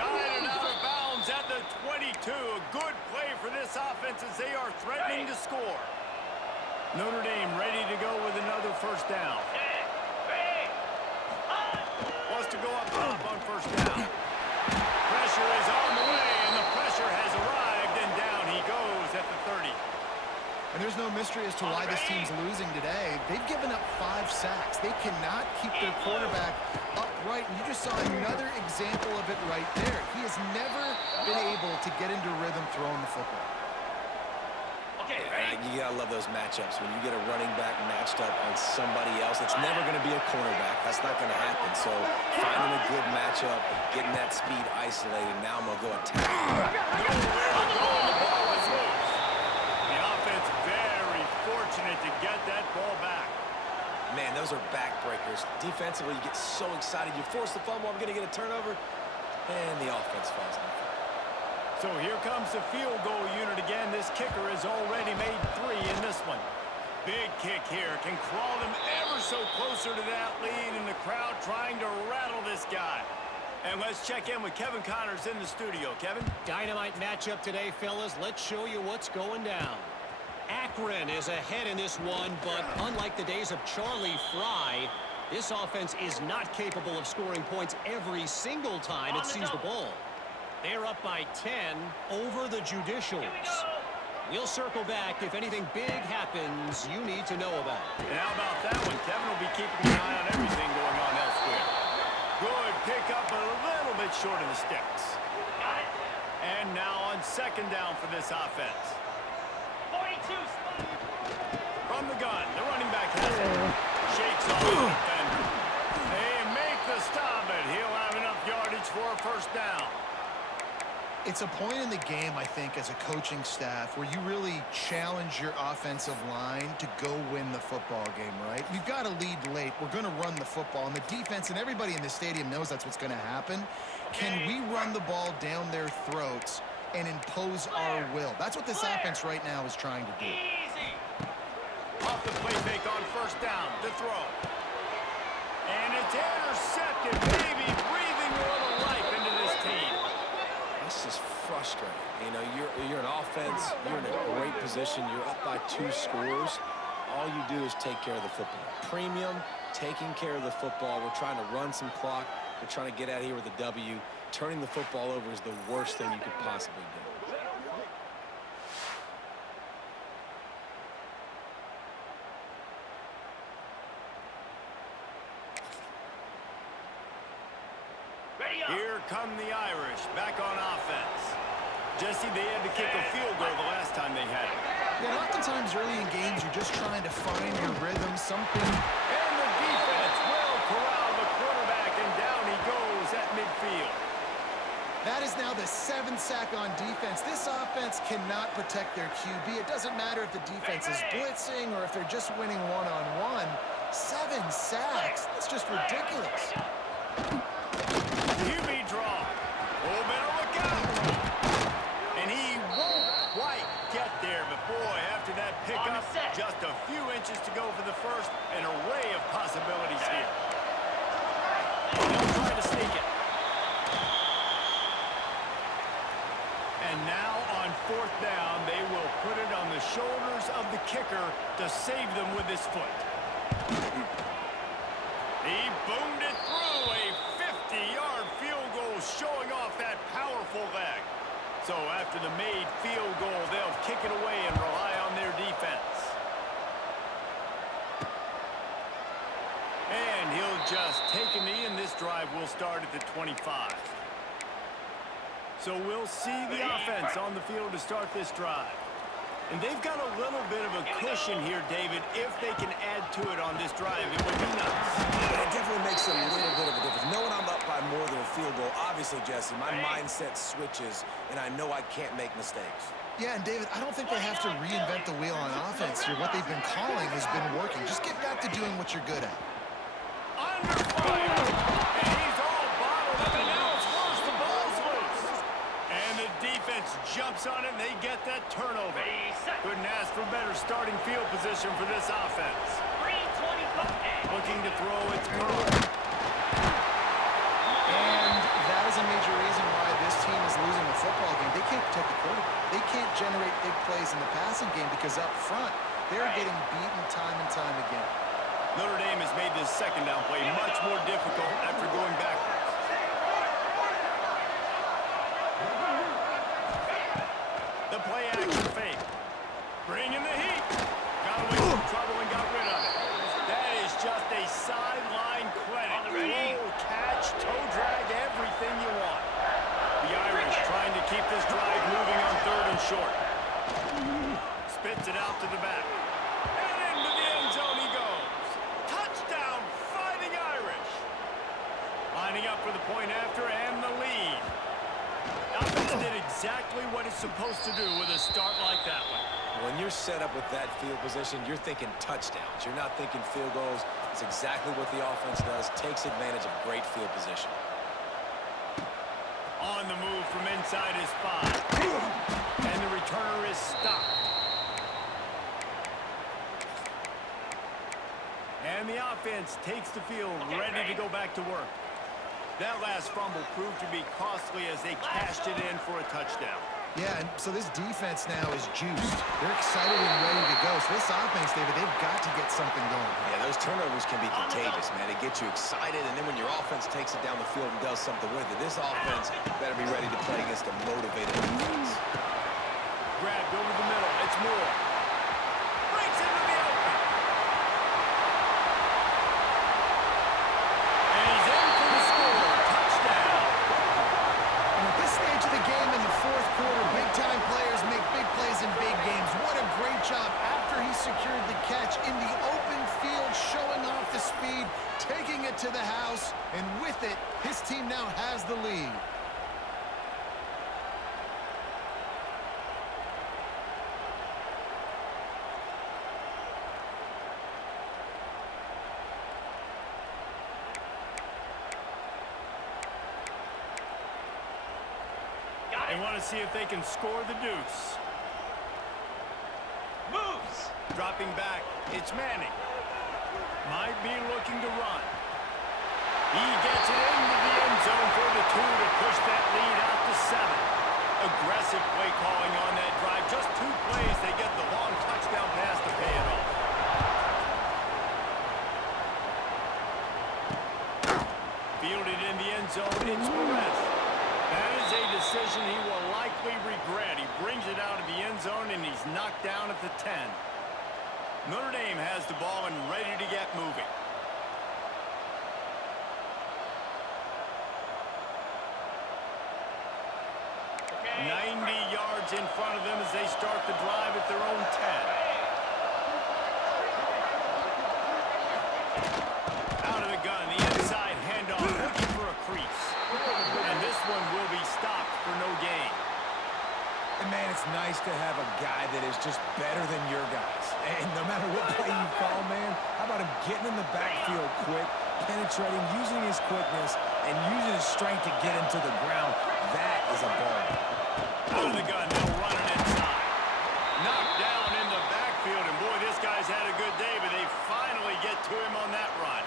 Guided out of bounds at the 22. A good play for this offense as they are threatening to score. Notre Dame ready to go with another first down. Wants to go up top on first down. Pressure is on the way, and the pressure has arrived, and down he goes at the 30. And there's no mystery as to why this team's losing today. They've given up 5 sacks. They cannot keep their quarterback upright. And you just saw another example of it right there. He has never been able to get into rhythm throwing the football. Okay, ready. You gotta love those matchups. When you get a running back matched up on somebody else, it's never gonna be a cornerback. That's not gonna happen. So finding a good matchup, getting that speed isolated. Now I'm gonna go attack. The offense very fortunate to get that ball back. Man, those are backbreakers. Defensively, you get so excited. You force the fumble, I'm gonna get a turnover, and the offense falls on the field. So here comes the field goal unit again. This kicker has already made 3 in this one. Big kick here. Can crawl them ever so closer to that lead, and the crowd trying to rattle this guy. And let's check in with Kevin Connors in the studio. Kevin? Dynamite matchup today, fellas. Let's show you what's going down. Akron is ahead in this one, but unlike the days of Charlie Fry, this offense is not capable of scoring points every single time it sees the ball. They're up by 10 over the Judicials. We'll circle back if anything big happens you need to know about. And how about that one? Kevin will be keeping an eye on everything going on elsewhere. Good pick up, but a little bit bit short of the sticks. Got it. And now on second down for this offense. 42. From the gun, the running back has it. Shakes off the defender. They make the stop, but he'll have enough yardage for a first down. It's a point in the game, I think, as a coaching staff where you really challenge your offensive line to go win the football game, right? We've got to lead late. We're going to run the football, and the defense and everybody in the stadium knows that's what's going to happen. Can we run the ball down their throats and impose our will? That's what this offense right now is trying to do. Easy. Off the play fake on first down, the throw. And it's intercepted, maybe breathing a little life into this team. This is frustrating. You know, you're an offense. You're in a great position. You're up by 2 scores. All you do is take care of the football. Premium, taking care of the football. We're trying to run some clock. We're trying to get out of here with a W. Turning the football over is the worst thing you could possibly do. Ready up. Here come the Irish, back on offense. Jesse, they had to kick a field goal the last time they had it. Yeah, oftentimes early in games, you're just trying to find your rhythm, something. And the defense will corral the quarterback, and down he goes at midfield. That is now the 7th sack on defense. This offense cannot protect their QB. It doesn't matter if the defense is blitzing or if they're just winning one-on-one. 7 sacks? That's just ridiculous. QB draw. Oh, better look out. And he won't quite get there, but boy, after that pickup, just a few inches to go for the first. An array of possibilities here. They'll try to sneak it. And now on 4th down, they will put it on the shoulders of the kicker to save them with his foot. He boomed it through, a 50-yard field goal showing off that powerful leg. So after the made field goal, they'll kick it away and rely on their defense. And he'll just take a knee, and this drive will start at the 25. So we'll see the offense on the field to start this drive. And they've got a little bit of a cushion here, David. If they can add to it on this drive, it would be nice. It definitely makes a little bit of a difference. Knowing I'm up by more than a field goal, obviously, Jesse, my mindset switches, and I know I can't make mistakes. Yeah, and David, I don't think they have to reinvent the wheel on offense here. What they've been calling has been working. Just get back to doing what you're good at. Under fire, and he's all bottled up, and now it's worse. The ball's loose. And the defense jumps on it, and they get that turnover. Ready, set. Couldn't ask for better starting field position for this offense. 3:25. Looking to throw, it's caught. And that is a major reason why this team is losing the football game. They can't protect the quarterback. They can't generate big plays in the passing game because up front, they're getting beaten time and time again. Notre Dame has made this second down play much more difficult after going backwards. The play action fake. Bring in the heat. Got away from trouble and got rid of it. That is just a sideline credit. Roll, catch, toe drag, everything you want. The Irish trying to keep this drive moving on 3rd and short. Spits it out to the back. And into the end zone he goes. Touchdown, Fighting Irish. Lining up for the point after and the lead. Offense did exactly what it's supposed to do with a start like that one. When you're set up with that field position, you're thinking touchdowns. You're not thinking field goals. It's exactly what the offense does. Takes advantage of great field position. On the move from inside his 5. And the returner is stopped. And the offense takes the field, ready to go back to work. That last fumble proved to be costly as they cashed it in for a touchdown. Yeah, and so this defense now is juiced. They're excited and ready to go. So this offense, David, they've got to get something going. Yeah, those turnovers can be contagious, man. It gets you excited, and then when your offense takes it down the field and does something with it, this offense better be ready to play against a motivated defense. Grabbed over the middle. It's Moore. Breaks into the open. And he's in for the score. Touchdown. lead. They want to see if they can score the deuce. Moves. Dropping back, it's Manning. Might be looking to run. He gets it into the end zone for the 2 to push that lead out to 7. Aggressive play calling on that drive. Just 2 plays, they get the long touchdown pass to pay it off. Fielded in the end zone, it's Perez. That is a decision he will likely regret. He brings it out of the end zone, and he's knocked down at the 10. Notre Dame has the ball and ready to get moving. Okay. 90 yards in front of them as they start the drive at their own 10. Out of the gun, the inside handoff, looking for a crease. And this one will be stopped for no gain. And, man, it's nice to have a guy that is just better than your guys. And no matter what play you call, man, how about him getting in the backfield quick, penetrating, using his quickness, and using his strength to get into the ground. That is a ball. Out of the gun, they'll run it inside. Knocked down in the backfield, and boy, this guy's had a good day, but they finally get to him on that run.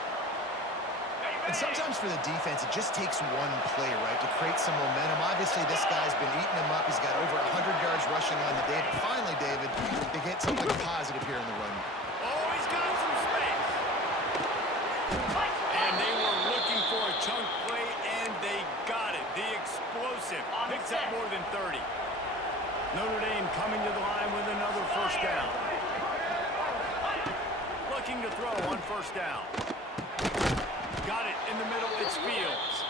And sometimes for the defense, it just takes one play, right, to create some momentum. Obviously, this guy's been eating them up. He's got over 100 yards rushing on the day. But finally, David, they get something positive here in the run. Oh, he's got some space. And they were looking for a chunk play, and they got it. The explosive picks up more than 30. Notre Dame coming to the line with another first down. Looking to throw on first down. Got it in the middle, it's Fields.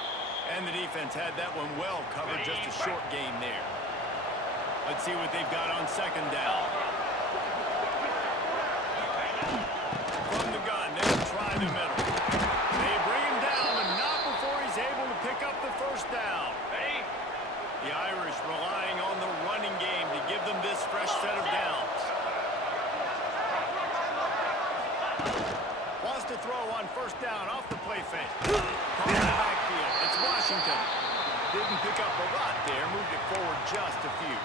And the defense had that one well covered, just a short gain there. Let's see what they've got on second down. From the gun, they'll try the middle. They bring him down, but not before he's able to pick up the first down. Ready? The Irish relying on the running game to give them this fresh set of downs. Wants to throw on first down off the play fake. Caught in the backfield. It's Washington. Didn't pick up a lot there. Moved it forward just a few.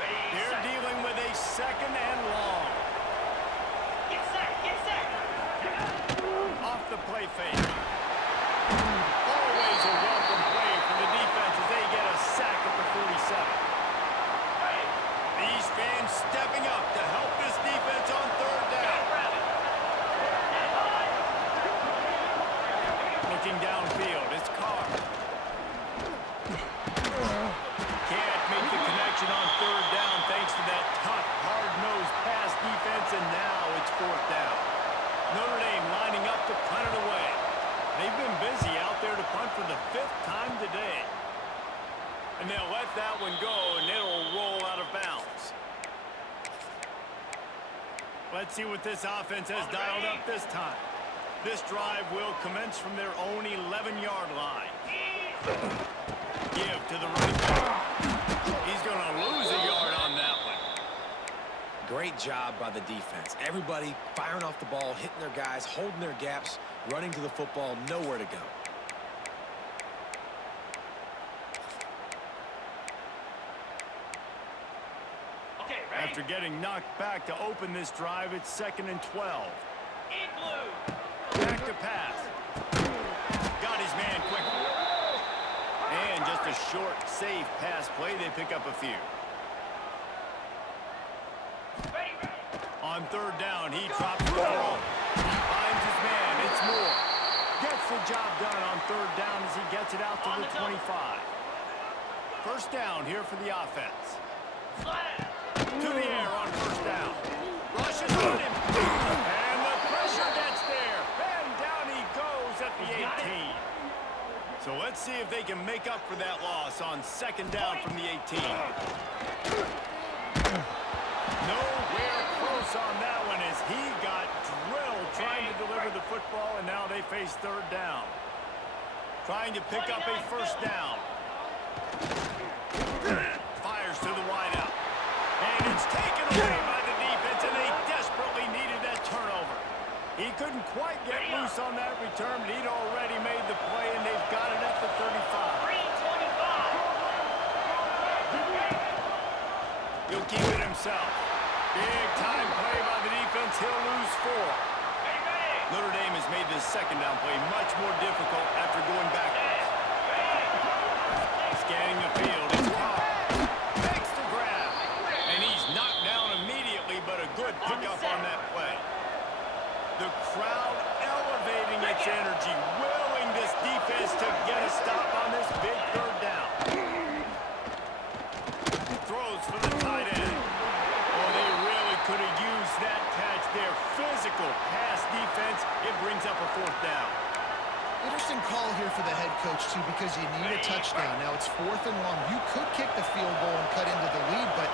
Ready, They're set. dealing with a second and long. Get set, get set. Off the play fake. Always a welcome play for the defense as they get a sack at the 47. These fans stepping up to help this defense on third down. Looking downfield, it's Carr. Can't make the connection on third down thanks to that tough, hard-nosed pass defense, and now it's fourth down. Notre Dame lining up to punt it away. They've been busy out there to punt for the 5th time today. And they'll let that one go, and it'll roll out of bounds. Let's see what this offense has dialed up this time. This drive will commence from their own 11-yard line. Give to the running back. He's going to lose a yard on that one. Great job by the defense. Everybody firing off the ball, hitting their guys, holding their gaps, running to the football, nowhere to go. Okay, ready? After getting knocked back to open this drive, it's 2nd and 12. In blue. Back to pass. Got his man quickly. And just a short, safe pass play. They pick up a few. Ready, ready. On third down, he drops the throw. Finds his man. It's Moore. Gets the job done on third down as he gets it out to the 25. First down here for the offense. Flat. To the air on first down. Rushes on him. And the pressure gets there. And down he goes at the 18. So let's see if they can make up for that loss on second down from the 18. Nowhere close on that one as he got drilled trying to deliver the football, and now they face third down. Trying to pick up a first down. Fires to the wideout. And it's taken away by the defense, and they desperately needed that turnover. He couldn't quite get loose on that return, but he'd already made the play, and they've got it at the 35. 3:25. He'll keep it himself. Big time play by the defense. He'll lose 4. Notre Dame has made this second down play much more difficult after going backwards. Scanning the field. It's caught. Makes the grab. And he's knocked down immediately, but a good pickup on that play. The crowd elevating its energy, willing this defense to get a stop on this big third down. Throws for the tight end. Oh, they really could have used that catch there. Physical pass defense. It brings up a 4th down. Interesting call here for the head coach, too, because you need a touchdown. Now it's 4th and long. You could kick the field goal and cut into the lead, but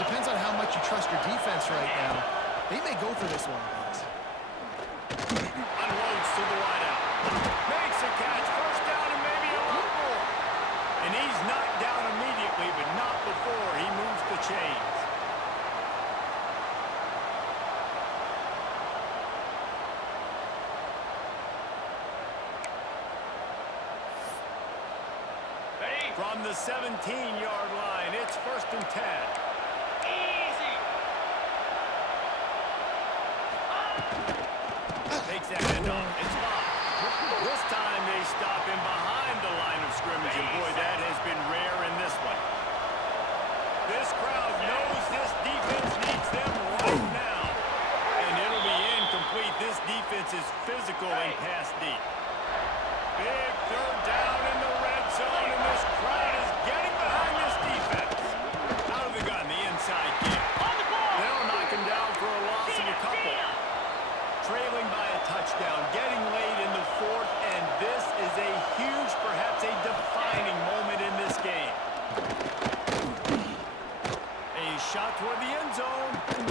depends on how much you trust your defense right now. They may go for this one, guys. Unloads to the wideout. Makes a catch. First down and maybe a lot more. And he's knocked down immediately, but not before he moves the chains. From the 17-yard line, it's 1st and 10. Easy. Takes a handoff. It's blocked. This time they stop him behind the line of scrimmage, and boy, that has been rare in this one. This crowd knows this defense needs them right now. And it'll be incomplete. This defense is physical and pass deep. Big third down in the red zone, and this crowd is getting behind this defense. Out of the gun, the inside kick. They'll knock him down for a loss of a couple. Trailing by a touchdown, getting late in the 4th, and this is a huge, perhaps a defining moment in this game. A shot toward the end zone. Oh, he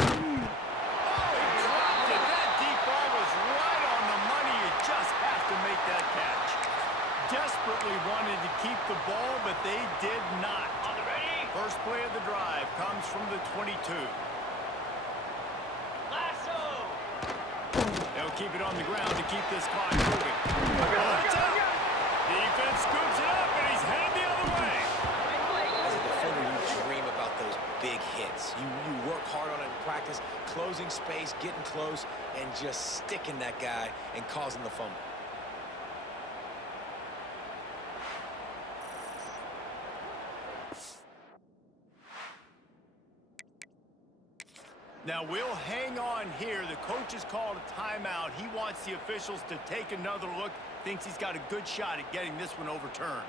dropped it. That deep ball was right on the money. You just have to make that catch. Desperately wanted to keep the ball, but they did not. On the ready. First play of the drive comes from the 22. Lasso. They'll keep it on the ground to keep this clock moving. Watch out! Defense scoops it up, and he's headed the other way. As a defender, you dream about those big hits. You work hard on it in practice, closing space, getting close, and just sticking that guy and causing the fumble. Now, we'll hang on here. The coach has called a timeout. He wants the officials to take another look. Thinks he's got a good shot at getting this one overturned.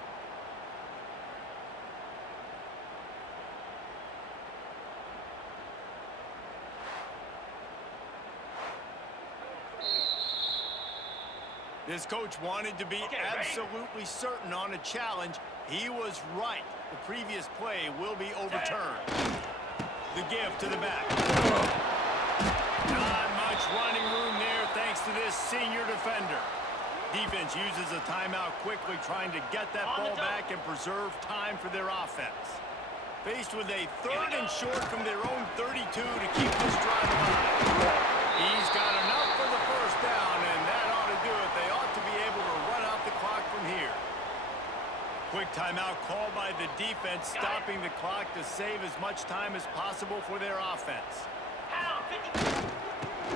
This coach wanted to be absolutely certain on a challenge. He was right. The previous play will be overturned. The give to the back. Not much running room there thanks to this senior defender. Defense uses a timeout quickly, trying to get that ball back and preserve time for their offense. Faced with a 3rd and short from their own 32 to keep this drive alive. He's got enough for the first down, and that ought to do it. They ought to be able to run out the clock from here. Quick timeout called by the defense, stopping the clock to save as much time as possible for their offense.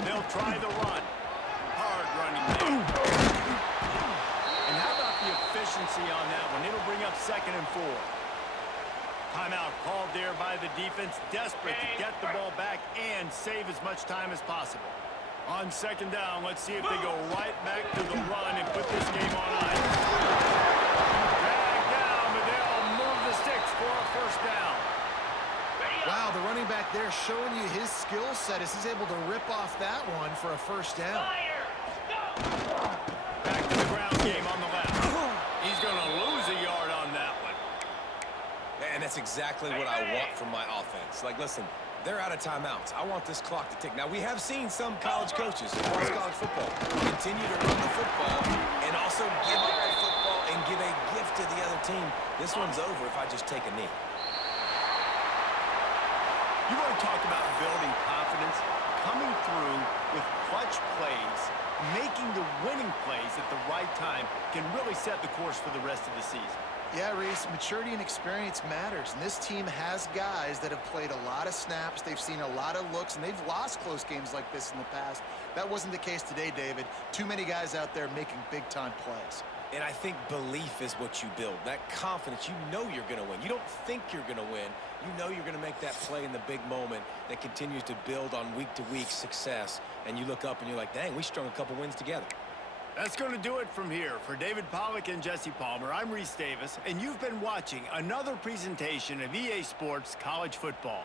They'll try the run. Hard running there. And how about the efficiency on that one? It'll bring up 2nd and 4. Timeout called there by the defense, desperate to get the ball back and save as much time as possible. On 2nd down, let's see if they go right back to the run and put this game on ice. For a first down. Wow, the running back there showing you his skill set as he's able to rip off that one for a first down. Back to the ground game on the left. He's going to lose a yard on that one. And that's exactly what I want from my offense. Like, listen, they're out of timeouts. I want this clock to tick. Now, we have seen some college coaches across college football continue to run the football and also give up the football and give a gift to the other team. This one's over if I just take a knee. You want to talk about building confidence? Coming through with clutch plays, making the winning plays at the right time can really set the course for the rest of the season. Yeah, Reese, maturity and experience matters, and this team has guys that have played a lot of snaps, they've seen a lot of looks, and they've lost close games like this in the past. That wasn't the case today, David. Too many guys out there making big-time plays. And I think belief is what you build. That confidence, you know you're going to win. You don't think you're going to win. You know you're going to make that play in the big moment that continues to build on week-to-week success. And you look up and you're like, dang, we strung a couple wins together. That's going to do it from here. For David Pollack and Jesse Palmer, I'm Reese Davis, and you've been watching another presentation of EA Sports College Football.